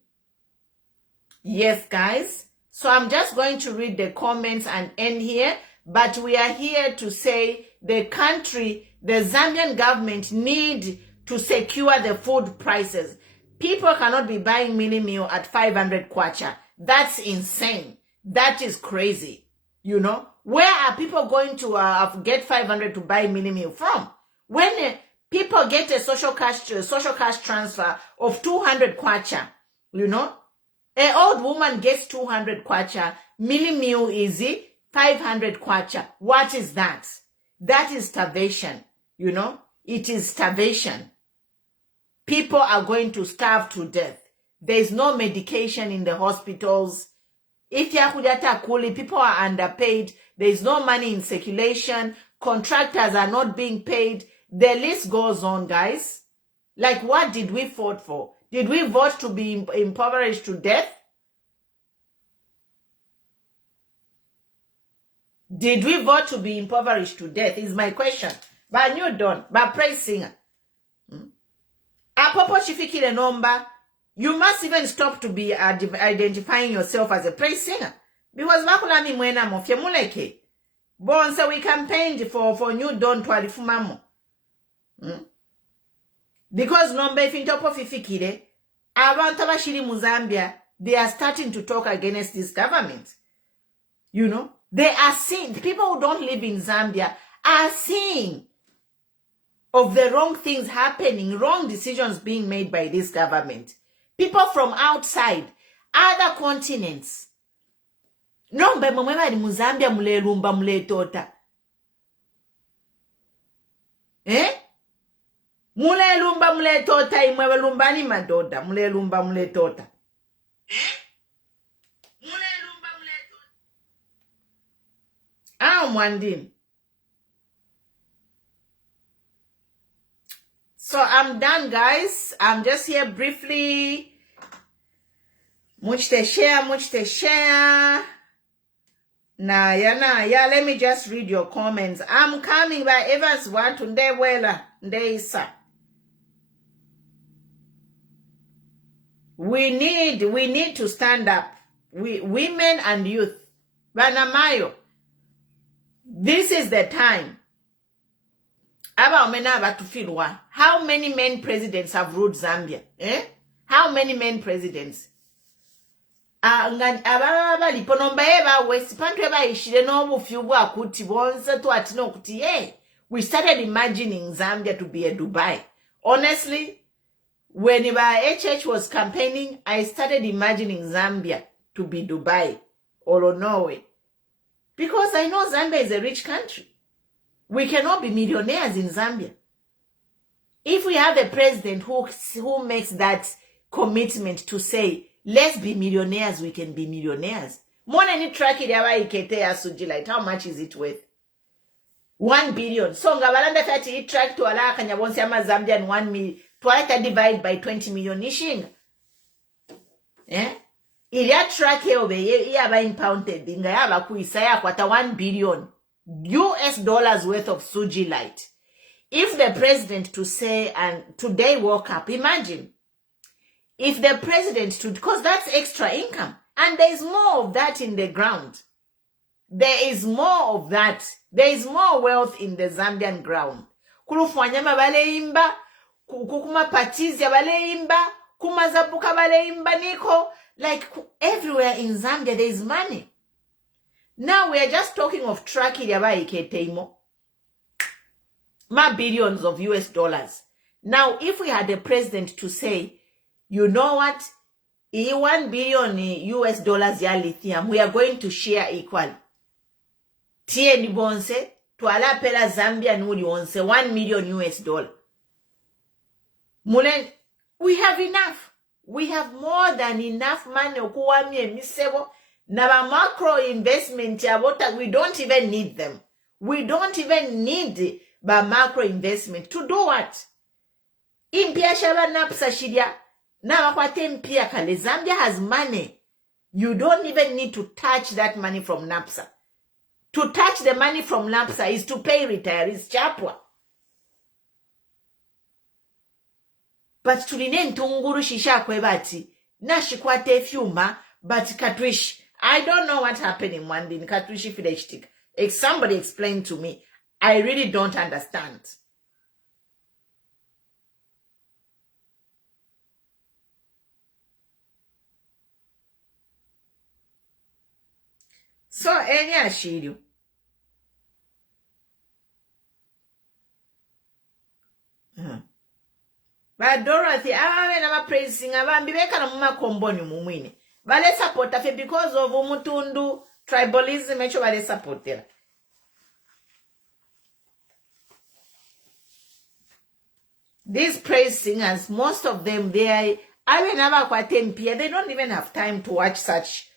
Yes, guys. So I'm just going to read the comments and end here. But we are here to say the country, the Zambian government need to secure the food prices. People cannot be buying mini meal at 500 kwacha. That's insane. That is crazy. You know, where are people going to get 500 to buy mini meal from? When people get a social cash transfer of 200 kwacha, you know, an old woman gets 200 kwacha. Mini meal is 500 kwacha. What is that? That is starvation, you know? It is starvation. People are going to starve to death. There is no medication in the hospitals. If yakudata kuli, people are underpaid. There is no money in circulation. Contractors are not being paid. The list goes on, guys. Like, what did we vote for? Did we vote to be impoverished to death? Did we vote to be impoverished to death is my question. But you don't. But praise singer. Apopo chifikile nomba. You must even stop to be identifying yourself as a praise singer. Because makulami mwena mofye muleke. Bon, so we campaigned for New Dawn twalifumamo. Because nomba ifintopo fifikile. Abantu abashiri mu Zambia, they are starting to talk against this government. You know? They are seeing, people who don't live in Zambia are seeing of the wrong things happening, wrong decisions being made by this government. People from outside, other continents. No, but mwema ni Muzambia mule lumba mule tota. Mule lumba mule tota, imwewe lumbani madoda, mule lumba mule tota. Mule lumba mule tota. Mwandini. So I'm done, guys. I'm just here briefly. Much to share. Yeah, let me just read your comments. I'm coming by Evans want to wela ndeisa. We need to stand up. Women and youth. Banamayo. This is the time. How many men presidents have ruled Zambia? How many men presidents? We started imagining Zambia to be a Dubai. Honestly, when HH was campaigning, I started imagining Zambia to be Dubai or Norway. Because I know Zambia is a rich country. We cannot be millionaires in Zambia. If we have a president who makes that commitment to say, let's be millionaires, we can be millionaires. More than it track it, how much is it worth? 1 billion. So, ngabalanda 30 it track to ala kanyabonsi ama Zambian 1 million. To divide by 20 million nishinga. Ilia track yaba impounded. Inga yaba kuisaya kwata 1 billion. US dollars worth of Suji light. If the president to say, and today woke up, imagine, if the president to, because that's extra income, and there is more of that in the ground. There is more of that. There is more wealth in the Zambian ground. Kulufwanyama baleimba, kukuma patizia baleimba, kumazabuka baleimba niko, like everywhere in Zambia there is money. Now we are just talking of tracking billions of US dollars. Now, if we had a president to say, you know what, 1 billion US dollars ya lithium, we are going to share equally. Tie ni bonse, to ala pela Zambia nuli onse, 1 million US dollar. Mulen, we have enough. We have more than enough money okuwami emisebo. Now, macro investment, we don't even need them. We don't even need macro investment. To do what? Impia shaba napsa shidia. Now, Zambia has money. You don't even need to touch that money from NAPSA. To touch the money from NAPSA is to pay retirees chapwa. But tuline ntunguru shisha kwebati. Na shikwate fyuma, but katwish. I don't know what happened in one day. If somebody explained to me, I really don't understand. So, any ashiru. But Dorothy, I'm praising abambi beka na muma komboni mumwini. Vale support afe because of umutundu tribalism echo bale supportera. These praise singers, most of them, they don't even have time to watch such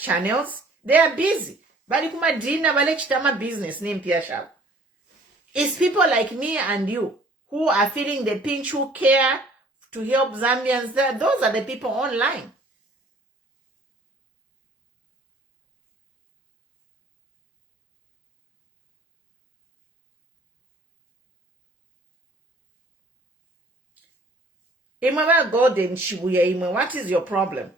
channels. They are busy. Bali kumadina bale chitama business name pia shabo. It's people like me and you who are feeling the pinch, who care to help Zambians. Those are the people online. Imaba Golden Shibuya Ime, what is your problem?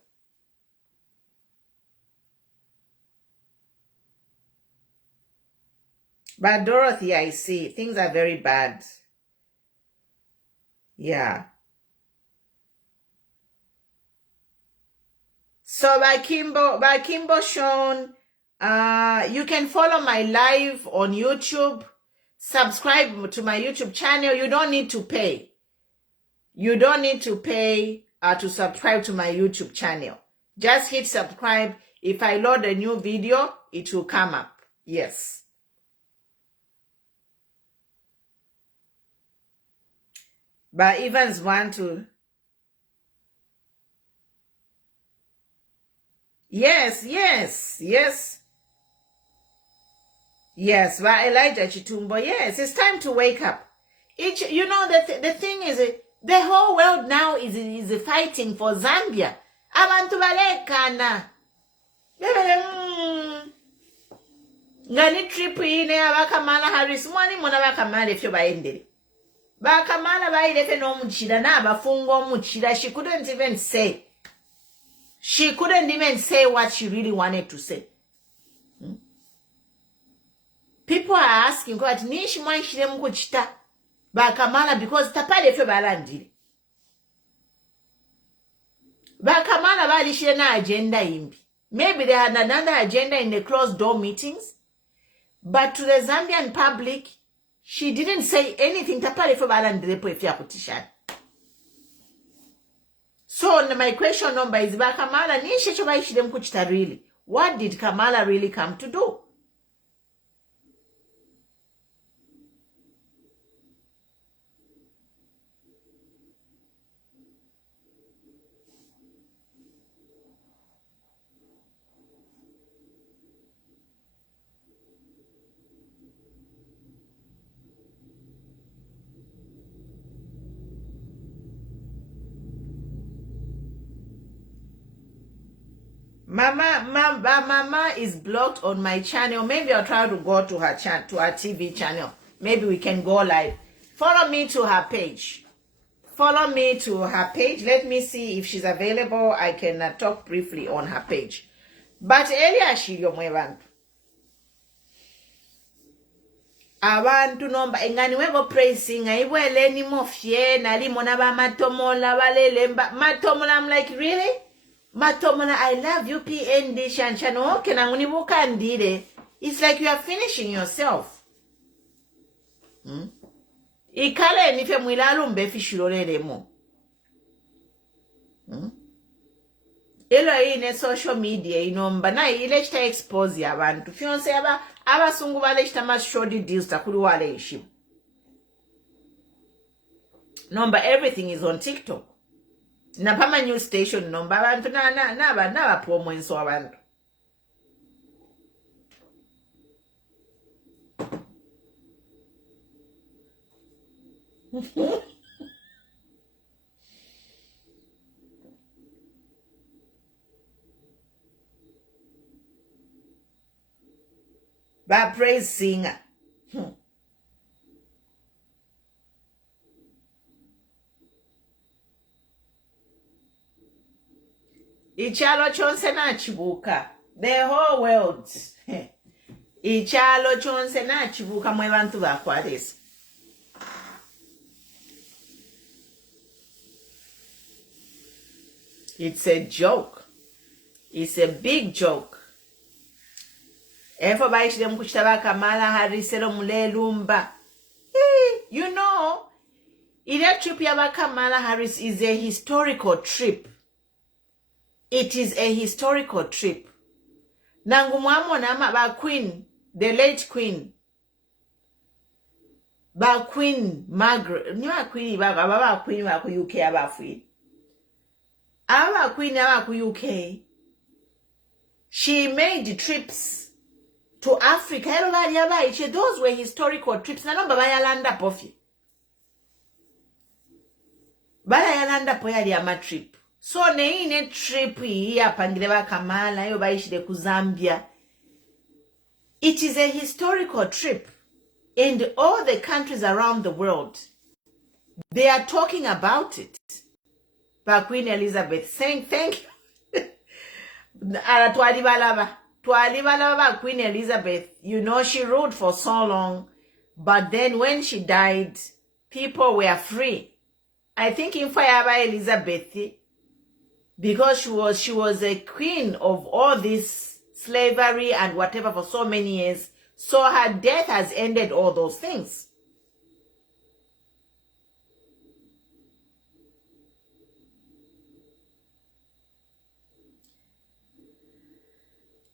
But Dorothy, I see, things are very bad. Yeah. So by Kimbo Sean, you can follow my live on YouTube. Subscribe to my YouTube channel. You don't need to pay. You don't need to pay to subscribe to my YouTube channel. Just hit subscribe. If I load a new video, it will come up. Yes. But Evans want to. Yes. Yes, but Elijah Chitumbo, yes, it's time to wake up. You know, the thing is, the whole world now is fighting for Zambia. Abantu balekana. Ngani trip ine abakamala Harris mwani mona bakamala efyo baendere. Bakamala baile no muchira na bafungo muchira. She couldn't even say. She couldn't even say what she really wanted to say. People are asking, God, nishi mwanshire mkuchita Bakamala because tapale fe balandire. Bakamala balishire na agenda imbi. Maybe they had another agenda in the closed door meetings. But to the Zambian public, she didn't say anything. Tapale fe balandire po efya kutishana. So my question number is, Bakamala nishi chobaishire mkuchita really? What did Kamala really come to do? Mama is blocked on my channel. Maybe I'll try to go to her TV channel. Maybe we can go live. Follow me to her page. Follow me to her page. Let me see if she's available. I can talk briefly on her page. But earlier she abantu nomba engani webo praising iwele ni mofye na limona ba matomola balelemba matomola. I'm like, really? Matomona, I love you, PND Shanchano. Okay, nanganibuka ndire. It's like you are finishing yourself. Ikale nife mwilalu mbefi shilolele mo. Elo ine social media inomba na ile chita expose ya bantu. Fionse aba sungu wale chita mas shodi deals takulu wale ishimu. Nomba, everything is on TikTok. Na pama news station nomba abantu na promo inso abantu. Ba praise singer. Ichalo chonse na chibuka. The whole world. Ichalo chonse na chibuka mwe bantu bakwaresa. It's a joke. It's a big joke. Everybody should have Kamala Harris lumba. You know, that trip ya Kamala Harris is a historical trip. It is a historical trip. Nangu mwamona ba queen, the late queen. Ba Queen Margaret. Nwa queen ba queen wa ku UK abafini. Aba queen aba ku UK. She made trips to Africa. Those were historical trips. Na nomba bayalanda pofi. Bayalanda po yali ama trip. So ne trip ya pangile ba Kamala yo bayishide ku Zambia. It is a historical trip. And all the countries around the world, they are talking about it. But Queen Elizabeth saying thank you. Twalibalaba Queen Elizabeth, you know, she ruled for so long. But then when she died, people were free. I think in Fayaba Elizabeth, because she was a queen of all this slavery and whatever for so many years. So her death has ended all those things.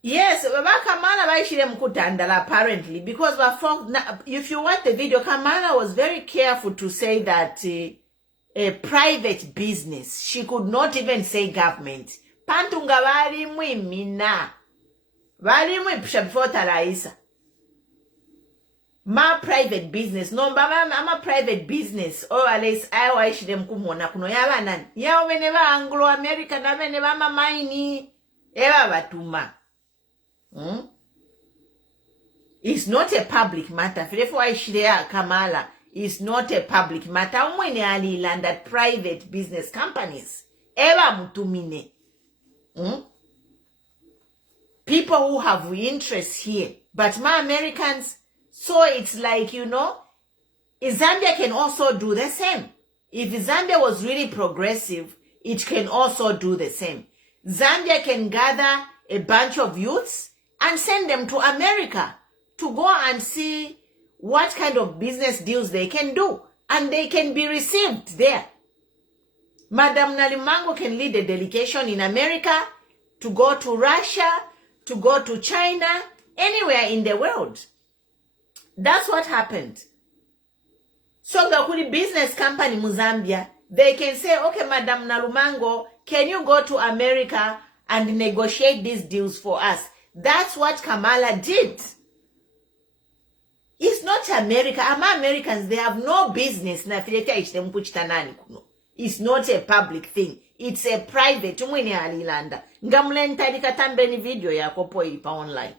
Yes, Baba Kamala baishire mkutandala apparently, because if you watch the video, Kamala was very careful to say that a private business. She could not even say government. Pantunga bali mwimina. Bali mwipisha before Taraisa. My private business. No, Baba, I'm a private business. Or at least I wish them kumona kuno yaba nani. Ya weneva Anglo-American, na weneva mamaini. Eba batuma. It's not a public matter. Therefore, I share Kamala. It's not a public matter. Umwene ali landed private business companies. Eba mutumine. People who have interests here. But my Americans, so it's like, you know, Zambia can also do the same. If Zambia was really progressive, it can also do the same. Zambia can gather a bunch of youths and send them to America to go and see what kind of business deals they can do. And they can be received there. Madam Nalimango can lead a delegation in America to go to Russia, to go to China, anywhere in the world. That's what happened. So Gakuli business company Muzambia, they can say, okay, Madam Nalumango, can you go to America and negotiate these deals for us? That's what Kamala did. It's not America. Americans, they have no business. It's not a public thing. It's a private. Video online.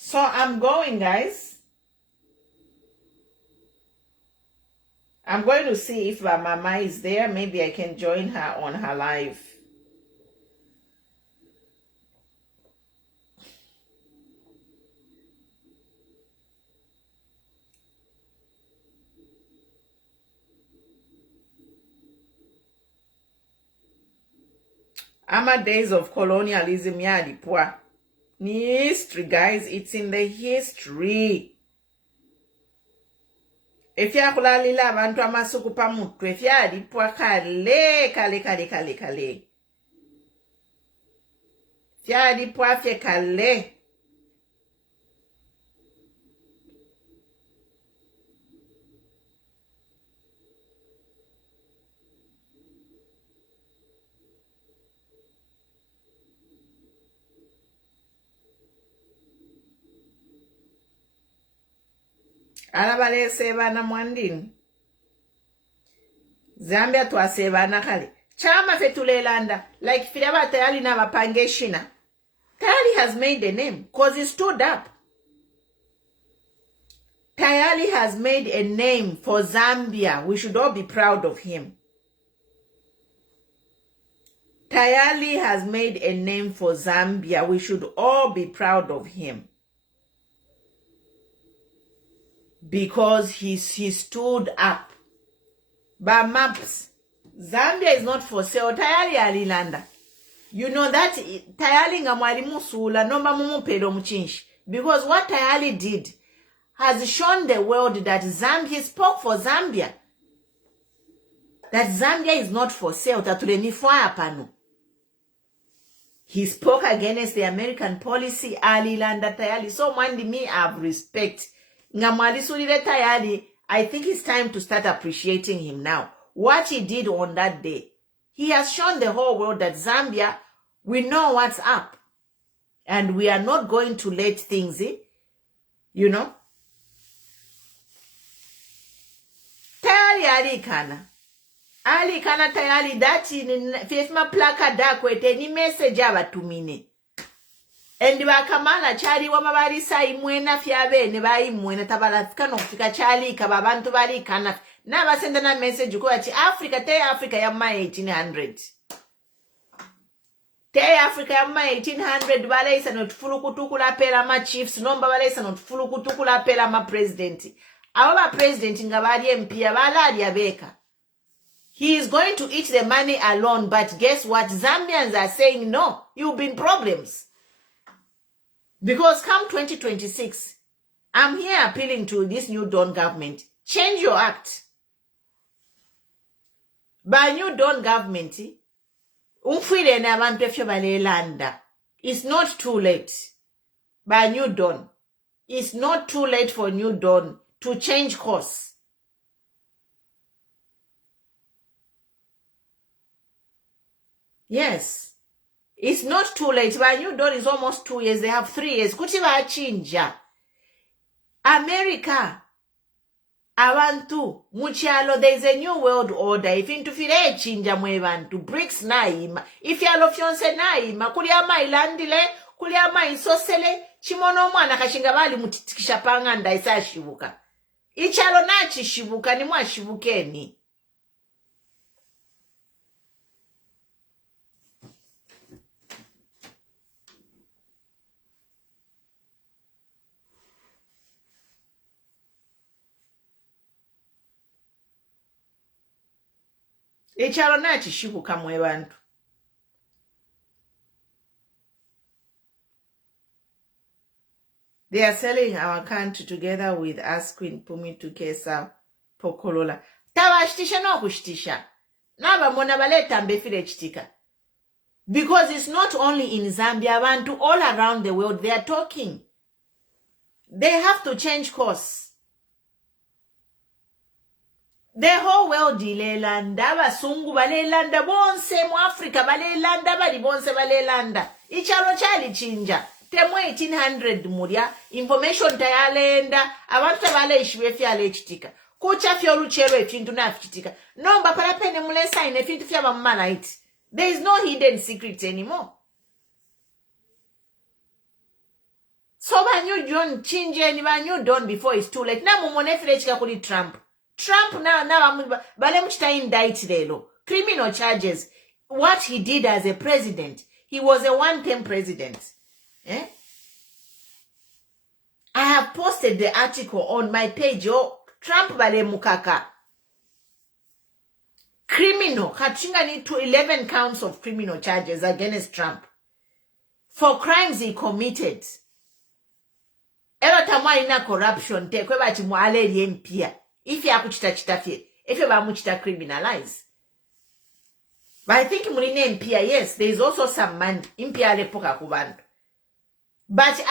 So I'm going, guys. I'm going to see if Mama is there. Maybe I can join her on her live. Ama days of colonialism yalipwa. Ni history, guys. It's in the history. Efya kulalila abantu amasuku pamutwe fyalipwa kale. Fyalipwa fye kale. Alabalese bana mwandini. Zambia twasebana kale. Chama fetulelanda. Like Firaba Tayali na Mapangeshina. Tayali has made a name. Because he stood up. Tayali has made a name for Zambia. We should all be proud of him. Tayali has made a name for Zambia. We should all be proud of him. Because he stood up. But maps, Zambia is not for sale. Tayali alilanda. You know that Tayali ngamwali musula nomba mumupelo mchinshi. Because what Tayali did, has shown the world that Zambia spoke for Zambia. That Zambia is not for sale. He spoke against the American policy. Alilanda tayali. So Mwandi, me have respect. Ngamwali sulile tayali. I think it's time to start appreciating him now. What he did on that day. He has shown the whole world that Zambia, we know what's up. And we are not going to let things, you know. Tayali alikana. Alikana tayali dati Facebook placard kwete ni message abatumine. Endi ba Kamala chali wamabalisa imwena fyabene bayimwena tabalafika nokufika chali kababantu balikana nabasenda na message ko ati Africa te Africa ya ma 1800 te Africa ya ma 1800 balesa notufulukutukula pela ma chiefs nomba balesa notufulukutukula pela ma president abo ba president ngabali MP abalali abeka. He is going to eat the money alone, but guess what? Zambians are saying no, you've been problems. Because come 2026, I'm here appealing to this new Dawn government. Change your act. By new Dawn government, it's not too late. By new Dawn, it's not too late for new Dawn to change course. Yes. It's not too late. But New Dawn is almost 2 years. They have 3 years. Kutiba chinja. America. Abantu. Muchalo. There is a new world order. If into file chinja mwebantu. BRICS naima. If yalo fionse naima. Kuliama ilandile. Kuliama isosele. Chimono mwana kashinga bali mutitikisha panganda isa shibuka. Ichalo nachi shibuka. Ni mwa shibukeni. Echalo nachi shibuka mwebantu. They are selling our country together with us, Queen Pumi Tukesa Pokolola. Tawashitisha no kushtisha. Naba mona baleta mbefile chitika. Because it's not only in Zambia, abantu all around the world, they are talking. They have to change course. The whole world ilelanda basungu balelanda bonse mu Africa balelanda bali bonse balelanda ichalo chali chinja temwe 1800 mulya information tayalenda abantu tabale ishwe fyale chitika kucha fyo luchero efintu nafichitika nomba pala pene mule sign efintu fya ba malaiti. There is no hidden secret anymore. So ba new John chinje ni ba new Dawn before it's too late. Na mumone file chika kuli Trump now bale mchita indict lelo. Criminal charges. What he did as a president. He was a one-term president. Eh? I have posted the article on my page. Oh, Trump bale mukaka. Criminal. Kachinga need to 11 counts of criminal charges against Trump. For crimes he committed. Elo tamwa ina corruption. Te kwe bati mwale liempia. If you have chitafie, if you have criminalize. But I think Muline Impia, yes, there is also some man Impia lepoka kubantu. But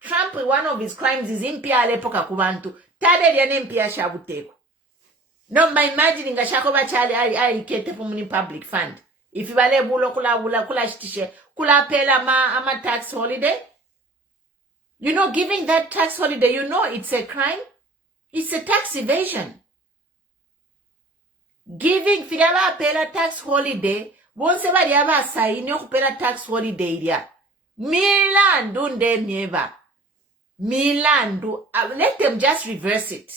Trump, one of his crimes is Impia lepoka kubantu. Tade liane Impia shabuteko. No, my imagining a shakoba chali I kete pumuni public fund. If you bale bulo kula shitishe, kula pela ama tax holiday. You know, giving that tax holiday, you know it's a crime. It's a tax evasion. Giving figaba pela tax holiday, bonse bali aba saini okupela tax holiday ya. Milandu nde nieba. Milandu, let them just reverse it.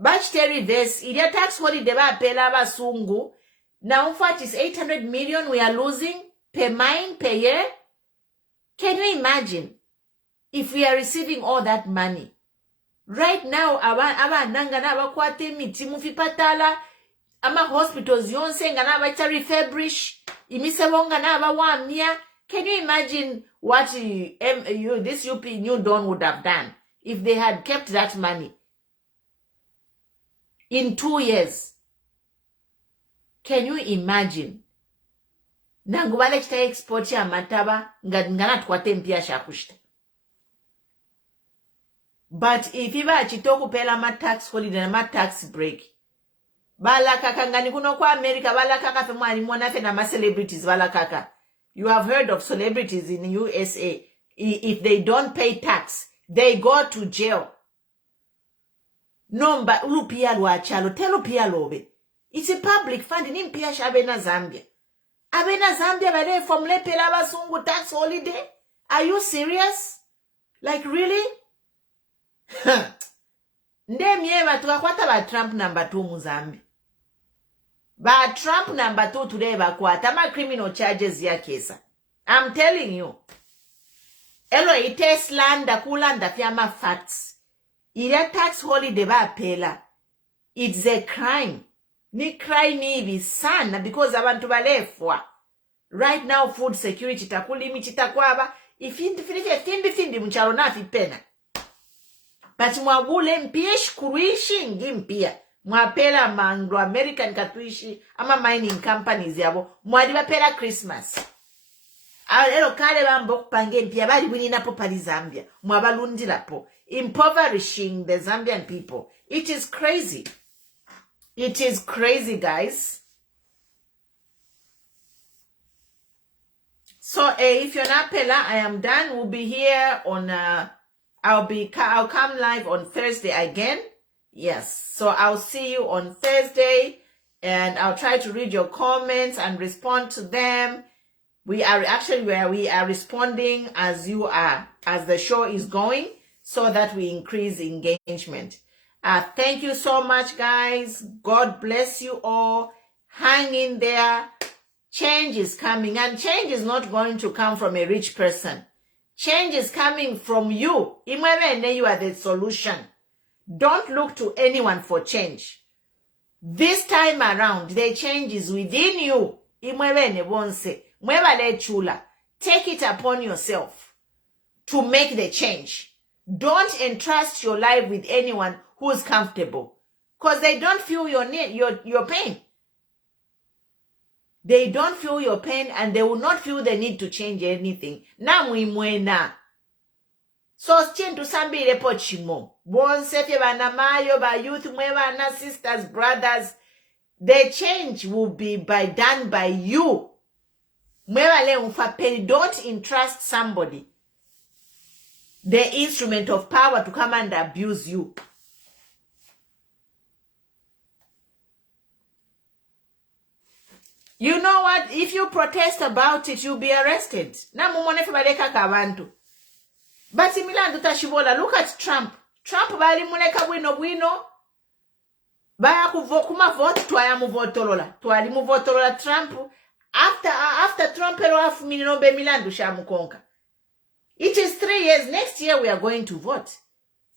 Bachite reverse, ilia tax holiday ba pela ba sungu. Now in fact it's 800 million we are losing per mine, per year. Can you imagine if we are receiving all that money? Right now, aba nanga na abakwate miti mufipatala, ama hospitals yonse nga na abaita refurbish, imisebonga na abawamia. Can you imagine what this UP New Dawn would have done if they had kept that money in 2 years. Can you imagine? Nangu bale chita export ya mataba ngana tukwate mpia shakushita. But if iba chitoku pela ma tax holiday na ma tax break, bala kaka ngani kuno kwa America bala kaka fe mwali mwana fe na ma celebrities bala kaka. You have heard of celebrities in USA. If they don't pay tax, they go to jail. Nomba ulupia lwa chalo, telo pia lobe. It's a public fund in pia shabena Zambia. Abena Zambia bale from le pela basungu tax holiday? Are you serious? Like really? Ndemye batukakwata ba Trump number 2 mu Zambia. Ba Trump number 2 today bakwata ma criminal charges ya kesa. I'm telling you. Elo ite slanda kulanda fiama facts. Ile tax holiday ba pela. It's a crime. Ni crime hivi sana because abantu balefwa. Right now food security takulimi chitakwaba ifindi mchalo nafi pena. But mwagule mpiyeshi kuruishi ngimpia. Mwapela manglo American katuishi ama mining companies yabo. Mwadiba pela Christmas. Elo kale bambo kupange mpia bali winina po pali Zambia. Mwabalundi lapo. Impoverishing the Zambian people. It is crazy. It is crazy, guys. So, if you're not Pela, I am done. We'll be here on, I'll come live on Thursday again. Yes. So, I'll see you on Thursday and I'll try to read your comments and respond to them. We are responding as you are, as the show is going so that we increase engagement. Thank you so much, guys. God bless you all. Hang in there. Change is coming, and change is not going to come from a rich person. Change is coming from you. Imwebene, you are the solution. Don't look to anyone for change. This time around, the change is within you. Imwebene bonse. Mwebale chula. Take it upon yourself to make the change. Don't entrust your life with anyone who's comfortable, because they don't feel your pain. They don't feel your pain and they will not feel the need to change anything. Na muimwena. So chintu sambile pochimo. Bonsefe bana mayo ba youth mweba na sisters, brothers. The change will be done by you. Mweba le unfa pain. Don't entrust somebody, the instrument of power, to come and abuse you. You know what? If you protest about it, you'll be arrested. Na mumone baleka kabantu. But imilandu tashibola. Look at Trump. Trump bali muleka bwino. Baya kuma vote twaya muvotolola. Twali muvotolola Trump. After Trump afu minobe milandu shamukonka. It is 3 years. Next year we are going to vote.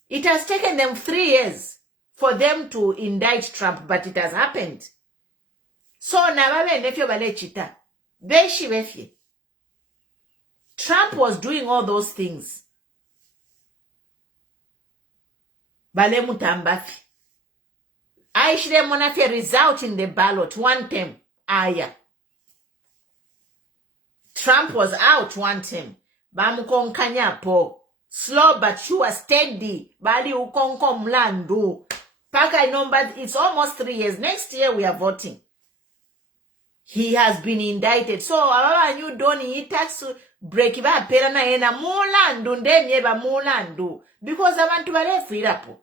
It has taken them 3 years for them to indict Trump, but it has happened. So nababe nefyo bale chita. Beshi befye. Trump was doing all those things. Bale mutambafi. Aishire monafe result in the ballot one term. Aya. Trump was out one term. Bamukonkanya po. Slow but sure, steady. Bali ukonko mlandu. Paka number, it's almost 3 years. Next year we are voting. He has been indicted. So, ababa you don't need tax break ba pera na ena mulandu ndemye ba mulandu. Because abantu bale freerapo.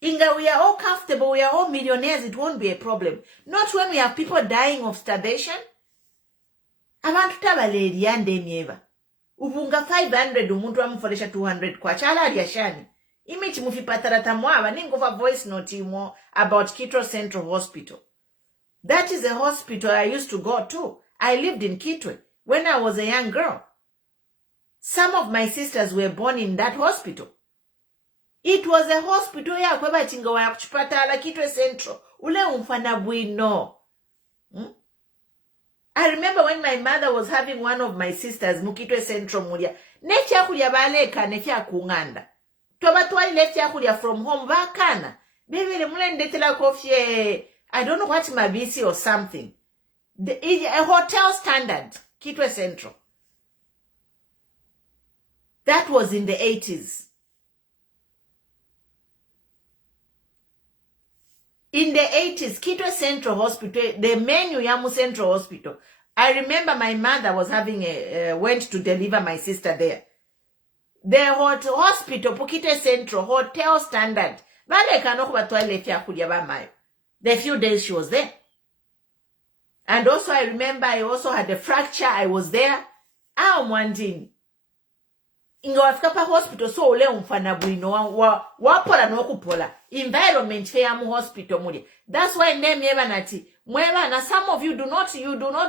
Inga, we are all comfortable, we are all millionaires, it won't be a problem. Not when we have people dying of starvation. Abantu tabale liyande myeba. Ubunga 500 umuntu amuforesha 200 kwa chala aliyashani. Imiti mufipatarata mwaba ningofa voice note imo about Kitwe Central Hospital. That is a hospital I used to go to. I lived in Kitwe when I was a young girl. Some of my sisters were born in that hospital. It was a hospital ya kweba chingawa ya kuchipatala Kitwe Central. Ule umfana bwino. I remember when my mother was having one of my sisters, Mukitwe Central Mulia. Nefya kulia baleka, nefya kunganda. Tobatwali left yakulya from home bakana. Bebele mulendetela coffee. I don't know what mabisi or something. A hotel standard, Kitwe Central. That was in the 80s. In the 80s, Kitwe Central Hospital, the menu Yamu Central Hospital. I remember my mother was went to deliver my sister there. The hospital, Kitwe Central, hotel standard. The few days she was there. And also I remember I also had a fracture. I was there. Mwandini. Inga wafika pa hospital so ule umfana bwino wapola nokupola environment fe yamu hospital muli. That's why name nati mweba na some of you do not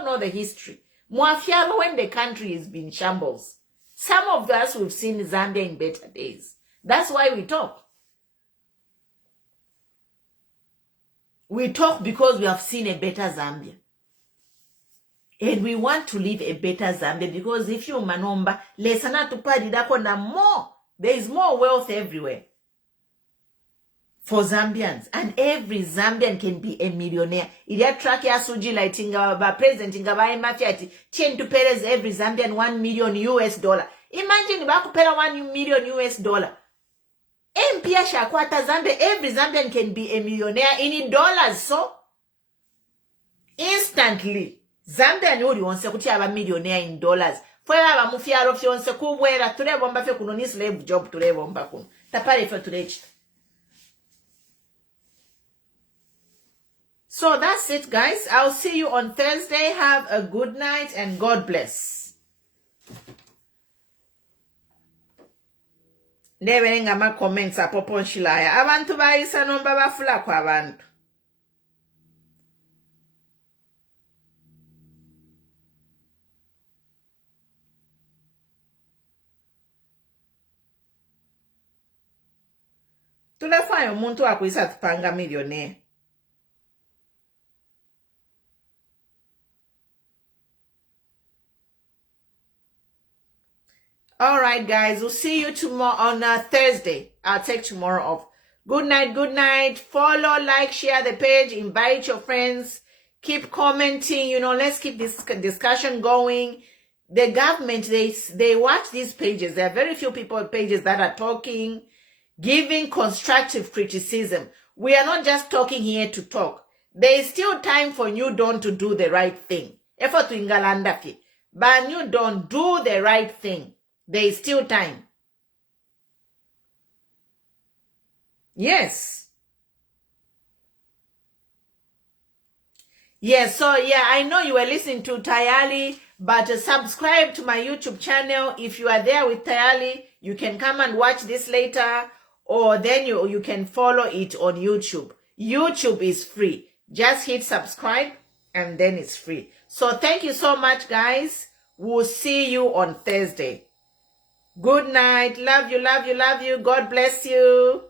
know the history. Mwafialo when the country is been shambles. Some of us we've seen Zambia in better days. That's why we talk. We talk because we have seen a better Zambia. And we want to live a better Zambia because if you manomba, lesana tupadi dako na more. There is more wealth everywhere for Zambians. And every Zambian can be a millionaire. Ilia track ya suji lightinga ba president inga ba mafiati. Tien to Perez every Zambian $1 million. Imagine baku pera $1 million. Mpia shakwata Zambia, every Zambian can be a millionaire in dollars. So instantly. Zambia ni uli wonse kuti aba millionaire in dollars. Fwela aba mufiaro fyonse kubwera tulebomba fe kuno ni slave job tulebomba kuno. Tapare fe tulechi. So that's it guys. I'll see you on Thursday. Have a good night and God bless. Nebenga ma comments apopo nshilaya. Abantu bayisa nomba bafula kwa abantu. Tulafanya umuntu wakwisa tupanga millionaire. All right, guys. We'll see you tomorrow on Thursday. I'll take tomorrow off. Good night. Good night. Follow, like, share the page. Invite your friends. Keep commenting. Let's keep this discussion going. The government, they watch these pages. There are very few pages that are talking, giving constructive criticism. We are not just talking here to talk. There is still time for New Dawn to do the right thing. Effort to Ingalandafi. But New Dawn, do the right thing. There is still time. Yes. Yes, so yeah, I know you were listening to Tayali, but subscribe to my YouTube channel. If you are there with Tayali, you can come and watch this later, or then you can follow it on YouTube. YouTube is free. Just hit subscribe and then it's free. So thank you so much, guys. We'll see you on Thursday. Good night. Love you, love you, love you. God bless you.